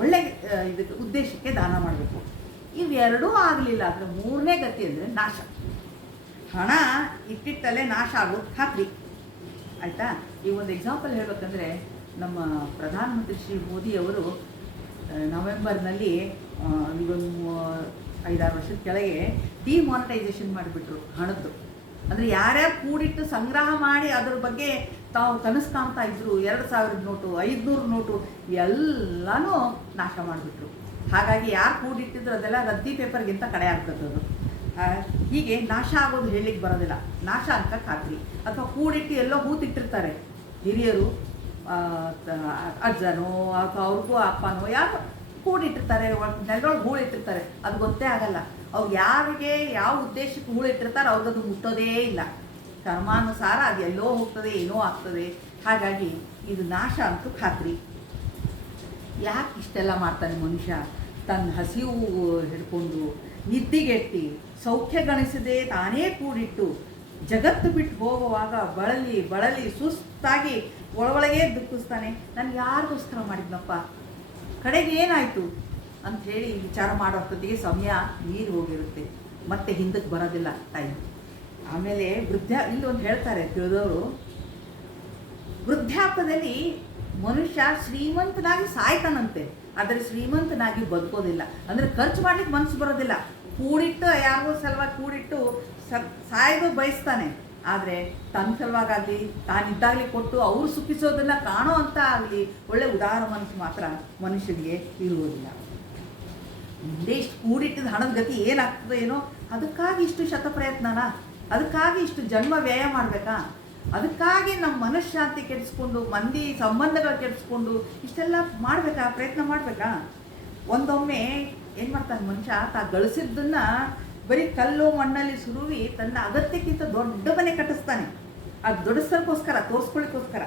ಒಳ್ಳೆ ಇದಕ್ಕೆ ಉದ್ದೇಶಕ್ಕೆ ದಾನ ಮಾಡಬೇಕು. ಇವೆರಡೂ ಆಗಲಿಲ್ಲ ಅಂದರೆ ಮೂರನೇ ಗತಿ ಅಂದರೆ ನಾಶ. ಹಣ ಇಟ್ಟಿಟ್ಟಲ್ಲೇ ನಾಶ ಆಗೋದು ಖಾತ್ರಿ. ಆಯಿತಾ? ಈ ಒಂದು ಎಕ್ಸಾಂಪಲ್ ಹೇಳಬೇಕಂದ್ರೆ ನಮ್ಮ ಪ್ರಧಾನಮಂತ್ರಿ ಶ್ರೀ ಮೋದಿಯವರು ಅವರು ನವೆಂಬರ್ನಲ್ಲಿ ಈಗೊಂದು ಐದಾರು ವರ್ಷದ ಕೆಳಗೆ ಡಿಮಾನಿಟೈಸೇಷನ್ ಮಾಡಿಬಿಟ್ರು ಹಣದ್ದು. ಅಂದರೆ ಯಾರ್ಯಾರು ಕೂಡಿಟ್ಟು ಸಂಗ್ರಹ ಮಾಡಿ ಅದ್ರ ಬಗ್ಗೆ ತಾವು ಕನಸು ಕಾಣ್ತಾ ಇದ್ರು, ಎರಡು ಸಾವಿರದ ನೋಟು, ಐದುನೂರು ನೋಟು, ಎಲ್ಲನೂ ನಾಶ ಮಾಡಿಬಿಟ್ರು. ಹಾಗಾಗಿ ಯಾರು ಕೂಡಿಟ್ಟಿದ್ರು ಅದೆಲ್ಲ ರದ್ದಿ ಪೇಪರ್ಗಿಂತ ಕಡೆ ಆಗ್ತದೆ ಅದು. ಹೀಗೆ ನಾಶ ಆಗೋದು ಹೇಳಲಿಕ್ಕೆ ಬರೋದಿಲ್ಲ. ನಾಶ ಅಂತ ಖಾತ್ರಿ. ಅಥವಾ ಕೂಡಿಟ್ಟು ಎಲ್ಲೋ ಹೂತಿಟ್ಟಿರ್ತಾರೆ. ಹಿರಿಯರು ಅಜ್ಜನೋ ಅಥವಾ ಅವ್ರಿಗೂ ಅಪ್ಪನೋ ಯಾರು ಕೂಡಿಟ್ಟಿರ್ತಾರೆ ನೆಲದೊಳಗೆ ಹೂಳಿಟ್ಟಿರ್ತಾರೆ. ಅದು ಗೊತ್ತೇ ಆಗಲ್ಲ. ಅವ್ರು ಯಾರಿಗೆ ಯಾವ ಉದ್ದೇಶಕ್ಕೆ ಹೂಳಿಟ್ಟಿರ್ತಾರೆ ಅವ್ರದ್ದು ಮುಟ್ಟೋದೇ ಇಲ್ಲ. ಕರ್ಮಾನುಸಾರ ಅದು ಎಲ್ಲೋ ಹೋಗ್ತದೆ, ಏನೋ ಆಗ್ತದೆ. ಹಾಗಾಗಿ ಇದು ನಾಶ ಅಂತೂ ಖಾತ್ರಿ. ಯಾಕೆ ಇಷ್ಟೆಲ್ಲ ಮಾಡ್ತಾನೆ ಮನುಷ್ಯ? ತನ್ನ ಹಸಿವು ಹಿಡ್ಕೊಂಡು ನಿದ್ದಿಗೆಟ್ಟಿ ಸೌಖ್ಯ ಗಣಿಸದೆ ತಾನೇ ಕೂಡಿಟ್ಟು ಜಗತ್ತು ಬಿಟ್ಟು ಹೋಗುವಾಗ ಬಳಲಿ ಬಳಲಿ, ಸುಸ್ತಾಗಿ ಒಳಗೊಳಗೆ ದುಃಖಿಸ್ತಾನೆ. ನಾನು ಯಾರಿಗೋಸ್ಕರ ಮಾಡಿದ್ನಪ್ಪ? ಕಡೆಗೆ ಏನಾಯಿತು? ಅಂತ ಹೇಳಿ ವಿಚಾರ ಮಾಡೋ ಹೊತ್ತಿಗೆ ಸಮಯ ನೀರು ಹೋಗಿರುತ್ತೆ. ಮತ್ತೆ ಹಿಂದಕ್ಕೆ ಬರೋದಿಲ್ಲ ಟೈಮ್ ಆಮೇಲೆ ವೃದ್ಧ ಇಲ್ಲಿ ಒಂದು ಹೇಳ್ತಾರೆ ತಿಳಿದವರು, ವೃದ್ಧಾಪ್ಯದಲ್ಲಿ ಮನುಷ್ಯ ಶ್ರೀಮಂತನಾಗಿ ಸಾಯ್ತಾನಂತೆ. ಆದರೆ ಶ್ರೀಮಂತನಾಗಿ ಬದುಕೋದಿಲ್ಲ. ಅಂದರೆ ಖರ್ಚು ಮಾಡ್ಲಿಕ್ಕೆ ಮನಸ್ಸು ಬರೋದಿಲ್ಲ. ಕೂಡಿಟ್ಟು ಯಾರಿಗೂ ಸಲುವಾಗಿ ಕೂಡಿಟ್ಟು ಸ ಸಾಯೋದು ಬಯಸ್ತಾನೆ. ಆದರೆ ತನ್ನ ಸಲುವಾಗಾಗಲಿ, ತಾನಿದ್ದಾಗಲಿ ಕೊಟ್ಟು ಅವರು ಸುಖಿಸೋದನ್ನ ಕಾಣೋ ಅಂತ ಆಗಲಿ ಒಳ್ಳೆ ಉದಾರ ಮನಸ್ಸು ಮಾತ್ರ ಮನುಷ್ಯನಿಗೆ ಇರುವುದಿಲ್ಲ. ಮುಂದೆ ಇಷ್ಟು ಕೂಡಿಟ್ಟಿದ ಹಣದ ಗತಿ ಏನಾಗ್ತದೋ ಏನೋ, ಅದಕ್ಕಾಗಿ ಇಷ್ಟು ಶತಪ್ರಯತ್ನನ, ಅದಕ್ಕಾಗಿ ಇಷ್ಟು ಜನ್ಮ ವ್ಯಯ ಮಾಡಬೇಕಾ? ಅದಕ್ಕಾಗಿ ನಮ್ಮ ಮನಃಶಾಂತಿ ಕೆಡಿಸ್ಕೊಂಡು, ಮಂದಿ ಸಂಬಂಧಗಳು ಕೆಡಿಸ್ಕೊಂಡು ಇಷ್ಟೆಲ್ಲ ಮಾಡಬೇಕಾ, ಪ್ರಯತ್ನ ಮಾಡಬೇಕಾ? ಒಂದೊಮ್ಮೆ ಏನು ಮಾಡ್ತಾನೆ ಮನುಷ್ಯ? ತಾ ಗಳಿಸಿದ್ದನ್ನು ಬರೀ ಕಲ್ಲು ಮಣ್ಣಲ್ಲಿ ಸುರುವಿ ತನ್ನ ಅಗತ್ಯಕ್ಕಿಂತ ದೊಡ್ಡ ಮನೆ ಕಟ್ಟಿಸ್ತಾನೆ. ಅದು ದೊಡಿಸೋಕ್ಕೋಸ್ಕರ ತೋರಿಸ್ಕೊಳ್ಳಿಕ್ಕೋಸ್ಕರ.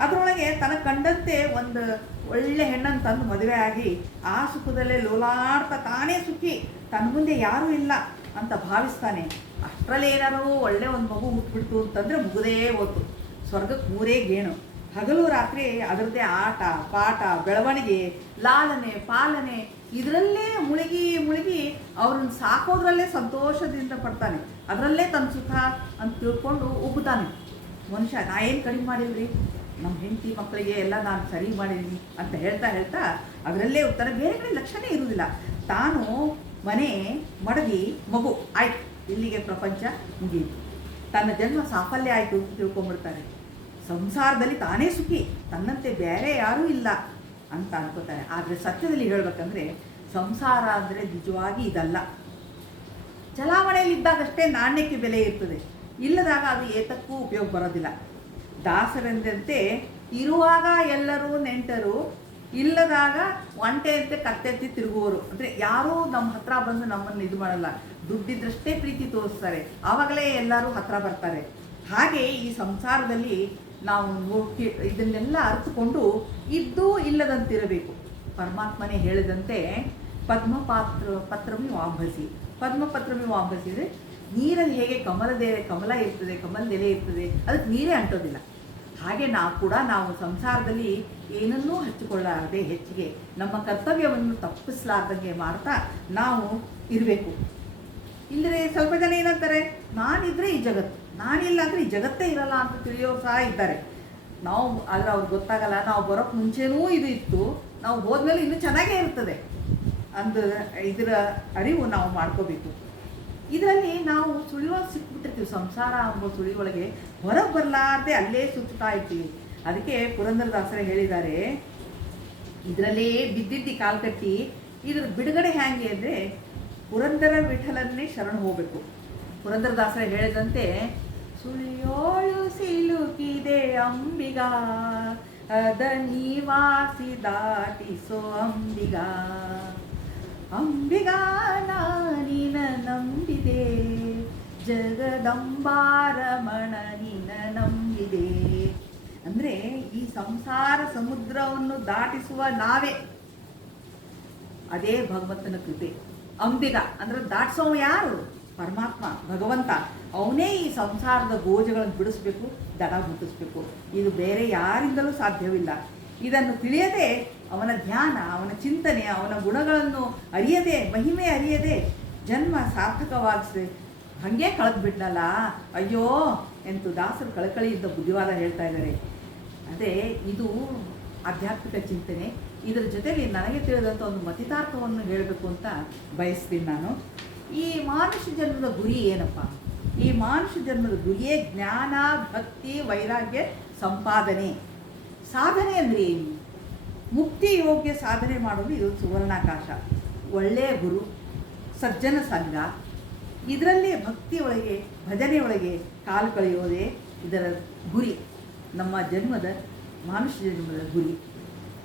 ಅದರೊಳಗೆ ತನ್ನ ಕಂಡಂತೆ ಒಂದು ಒಳ್ಳೆ ಹೆಣ್ಣನ್ನು ತಂದು ಮದುವೆ ಆಗಿ, ಆ ಸುಖದಲ್ಲೇ ಲೋಲಾಡ್ತಾ ತಾನೇ ಸುಖಿ, ತನ್ನ ಮುಂದೆ ಯಾರೂ ಇಲ್ಲ ಅಂತ ಭಾವಿಸ್ತಾನೆ. ಅಷ್ಟರಲ್ಲಿ ಏನಾದರೂ ಒಳ್ಳೆ ಒಂದು ಮಗು ಹುಟ್ಬಿಡ್ತು ಅಂತಂದರೆ ಮುಗುದೇ ಹೋತು. ಸ್ವರ್ಗಕ್ಕೆ ಮೂರೇ ಗೇಣು. ಹಗಲು ರಾತ್ರಿ ಅದರದ್ದೇ ಆಟ, ಪಾಠ, ಬೆಳವಣಿಗೆ, ಲಾಲನೆ, ಪಾಲನೆ ಇದರಲ್ಲೇ ಮುಳುಗಿ ಮುಳುಗಿ ಅವ್ರನ್ನ ಸಾಕೋದ್ರಲ್ಲೇ ಸಂತೋಷದಿಂದ ಪಡ್ತಾನೆ. ಅದರಲ್ಲೇ ತನ್ನ ಸುಖ ಅಂತ ತಿಳ್ಕೊಂಡು ಉಬ್ಬುತ್ತಾನೆ ಮನುಷ್ಯ, ನಾ ಏನು ಕಡಿಮೆ ಮಾಡಿದ್ರಿ? ನಮ್ಮ ಹೆಂಡತಿ ಮಕ್ಕಳಿಗೆ ಎಲ್ಲ ನಾನು ಸರಿ ಮಾಡಿದ್ದೀನಿ ಅಂತ ಹೇಳ್ತಾ ಹೇಳ್ತಾ ಅದರಲ್ಲೇ ಉತ್ತರ ಬೇರೆ ಕಡೆ ಲಕ್ಷಣೇ ಇರುವುದಿಲ್ಲ. ತಾನು ಮನೆ ಮಡಗಿ ಮಗು. ಆಯ್ತು, ಇಲ್ಲಿಗೆ ಪ್ರಪಂಚ ಮುಗಿಯಿತು. ತನ್ನ ಜನ್ಮ ಸಾಫಲ್ಯ ಆಯಿತು ಅಂತ ತಿಳ್ಕೊಂಬಿಡ್ತಾರೆ ಸಂಸಾರದಲ್ಲಿ ತಾನೇ ಸುಖಿ. ತನ್ನಂತೆ ಬೇರೆ ಯಾರೂ ಇಲ್ಲ. ಅಂತ ಅನ್ಕೋತಾರೆ ಆದರೆ ಸತ್ಯದಲ್ಲಿ ಹೇಳ್ಬೇಕಂದ್ರೆ, ಸಂಸಾರ ಅಂದರೆ ನಿಜವಾಗಿ ಇದಲ್ಲ. ಚಲಾವಣೆಯಲ್ಲಿ ಇದ್ದಾಗಷ್ಟೇ ನಾಣ್ಯಕ್ಕೆ ಬೆಲೆ ಇರ್ತದೆ. ಇಲ್ಲದಾಗ ಅದು ಏತಕ್ಕೂ ಉಪಯೋಗ ಬರೋದಿಲ್ಲ. ದಾಸರೆಂದಂತೆ ಇರುವಾಗ ಎಲ್ಲರೂ ನೆಂಟರು, ಇಲ್ಲದಾಗ ಒಂಟೆಯಂತೆ ಕತ್ತೆತ್ತಿ ತಿರುಗುವರು ಅಂದರೆ ಯಾರೂ ನಮ್ಮ ಹತ್ರ ಬಂದು ನಮ್ಮನ್ನು ಇದು ಮಾಡಲ್ಲ. ದುಡ್ಡಿದ್ರಷ್ಟೇ ಪ್ರೀತಿ ತೋರಿಸ್ತಾರೆ. ಆವಾಗಲೇ ಎಲ್ಲರೂ ಹತ್ರ ಬರ್ತಾರೆ. ಹಾಗೆ ಈ ಸಂಸಾರದಲ್ಲಿ ನಾವು ನೋಡ್ತಿ ಇದನ್ನೆಲ್ಲ ಅರ್ಥಕೊಂಡು ಇದ್ದೂ ಇಲ್ಲದಂತಿರಬೇಕು. ಪರಮಾತ್ಮನೇ ಹೇಳಿದಂತೆ ಪದ್ಮಪಾತ್ರ ಪತ್ರಮಿ ವಾಂಭಸಿ. ಪದ್ಮಪತ್ರಮಿ ವಾಂಭಸಿ ಅಂದರೆ ನೀರಲ್ಲಿ ಹೇಗೆ ಕಮಲದೆ, ಕಮಲ ಇರ್ತದೆ ಕಮಲದೆಲೆ ಇರ್ತದೆ, ಅದಕ್ಕೆ ನೀರೇ ಅಂಟೋದಿಲ್ಲ. ಹಾಗೆ ನಾವು ಕೂಡ ನಾವು ಸಂಸಾರದಲ್ಲಿ ಏನನ್ನೂ ಹಚ್ಚಿಕೊಳ್ಳಾರದೆ ಹೆಚ್ಚಿಗೆ. ನಮ್ಮ ಕರ್ತವ್ಯವನ್ನು ತಪ್ಪಿಸಲಾರ್ದಂಗೆ ಮಾಡ್ತಾ ನಾವು ಇರಬೇಕು. ಇಲ್ಲದೆ ಸ್ವಲ್ಪ ಜನ ಏನಂತಾರೆ, ನಾನಿದ್ರೆ ಈ ಜಗತ್ತು. ನಾನಿಲ್ಲ ಅಂದರೆ ಈ ಜಗತ್ತೇ ಇರಲ್ಲ ಅಂತ ತಿಳಿಯೋರು ಸಹ ಇದ್ದಾರೆ. ನಾವು ಆದರೆ ಅವ್ರಿಗೆ ಗೊತ್ತಾಗಲ್ಲ, ನಾವು ಬರೋಕ್ಕೆ ಮುಂಚೆನೂ ಇದು ಇತ್ತು. ನಾವು ಹೋದ್ಮೇಲೆ ಇನ್ನೂ ಚೆನ್ನಾಗೇ ಇರ್ತದೆ ಅಂದ ಇದರ ಅರಿವು ನಾವು ಮಾಡ್ಕೋಬೇಕು. ಇದರಲ್ಲಿ ನಾವು ಸುಳಿಯೊಳಗೆ ಸಿಕ್ಬಿಟ್ಟಿರ್ತೀವಿ, ಸಂಸಾರ ಅನ್ನೋ ಸುಳಿಯೊಳಗೆ ಹೊರಗೆ ಬರಲಾರ್ದೆ ಅಲ್ಲೇ ಸುತ್ತಾ ಇರ್ತೀವಿ. ಅದಕ್ಕೆ ಪುರಂದರದಾಸರೇ ಹೇಳಿದ್ದಾರೆ, ಇದರಲ್ಲೇ ಬಿದ್ದಿದ್ದಿ ಕಾಲು ಕಟ್ಟಿ ಇದ್ರ ಬಿಡುಗಡೆ ಹ್ಯಾಂಗೆ ಅಂದರೆ ಪುರಂದರ ವಿಠಲನ್ನೇ ಶರಣ ಹೋಗಬೇಕು. ಪುರಂದರದಾಸರೇ ಹೇಳಿದಂತೆ, ಸುಳಿಯೋಳು ಸಿಲುಕಿದೆ ಅಂಬಿಗ ಅದ ನಿವಾಸಿ ದಾಟಿಸೋ ಅಂಬಿಗ. ಅಂಬಿಗ ನಾನಿನ ನಂಬಿದೆ ಜಗದಂಬಾರಮಣ ನಿನ ನಂಬಿದೆ. ಅಂದರೆ ಈ ಸಂಸಾರ ಸಮುದ್ರವನ್ನು ದಾಟಿಸುವ ನಾವೇ. ಅದೇ ಭಗವಂತನ ಕೃಪೆ. ಅಂಬಿಗ ಅಂದ್ರೆ ದಾಟಿಸೋ ಯಾರು? ಪರಮಾತ್ಮ, ಭಗವಂತ, ಅವನೇ ಈ ಸಂಸಾರದ ಗೋಜಗಳನ್ನು ಬಿಡಿಸ್ಬೇಕು, ದಡ ಮುಟ್ಟಿಸ್ಬೇಕು. ಇದು ಬೇರೆ ಯಾರಿಂದಲೂ ಸಾಧ್ಯವಿಲ್ಲ. ಇದನ್ನು ತಿಳಿಯದೆ ಅವನ ಧ್ಯಾನ, ಅವನ ಚಿಂತನೆ, ಅವನ ಗುಣಗಳನ್ನು ಅರಿಯದೆ, ಮಹಿಮೆ ಅರಿಯದೆ ಜನ್ಮ ಸಾರ್ಥಕವಾಗಿಸಿದೆ ಹಾಗೆ ಕಳೆದ್ಬಿಟ್ನಲ್ಲ ಅಯ್ಯೋ, ಎಂತು ದಾಸರು ಕಳಕಳಿಯಿಂದ ಬುದ್ಧಿವಾದ ಹೇಳ್ತಾ ಇದ್ದಾರೆ. ಅದೇ, ಇದು ಆಧ್ಯಾತ್ಮಿಕ ಚಿಂತನೆ. ಇದರ ಜೊತೆಗೆ ನನಗೆ ತಿಳಿದಂಥ ಒಂದು ಮತಿತಾರ್ಥವನ್ನು ಹೇಳಬೇಕು ಅಂತ ಬಯಸ್ತೀನಿ ನಾನು. ಈ ಮಾನುಷ ಜನ್ಮದ ಗುರಿ ಏನಪ್ಪ? ಈ ಮಾನುಷ ಜನ್ಮದ ಗುರಿಯೇ ಜ್ಞಾನ, ಭಕ್ತಿ, ವೈರಾಗ್ಯ ಸಂಪಾದನೆ. ಸಾಧನೆ ಅಂದರೆ ಏನು? ಮುಕ್ತಿ ಯೋಗ್ಯ ಸಾಧನೆ ಮಾಡೋದು ಇದು ಸುವರ್ಣಾಕಾಶ. ಒಳ್ಳೆಯ ಗುರು, ಸಜ್ಜನ ಸಂಘ, ಇದರಲ್ಲಿ ಭಕ್ತಿ ಒಳಗೆ, ಭಜನೆ ಒಳಗೆ ಕಾಲು ಕಳೆಯೋದೇ ಇದರ ಗುರಿ. ನಮ್ಮ ಜನ್ಮದ ಮಾನುಷ್ಯ ಜನ್ಮದ ಗುರಿ.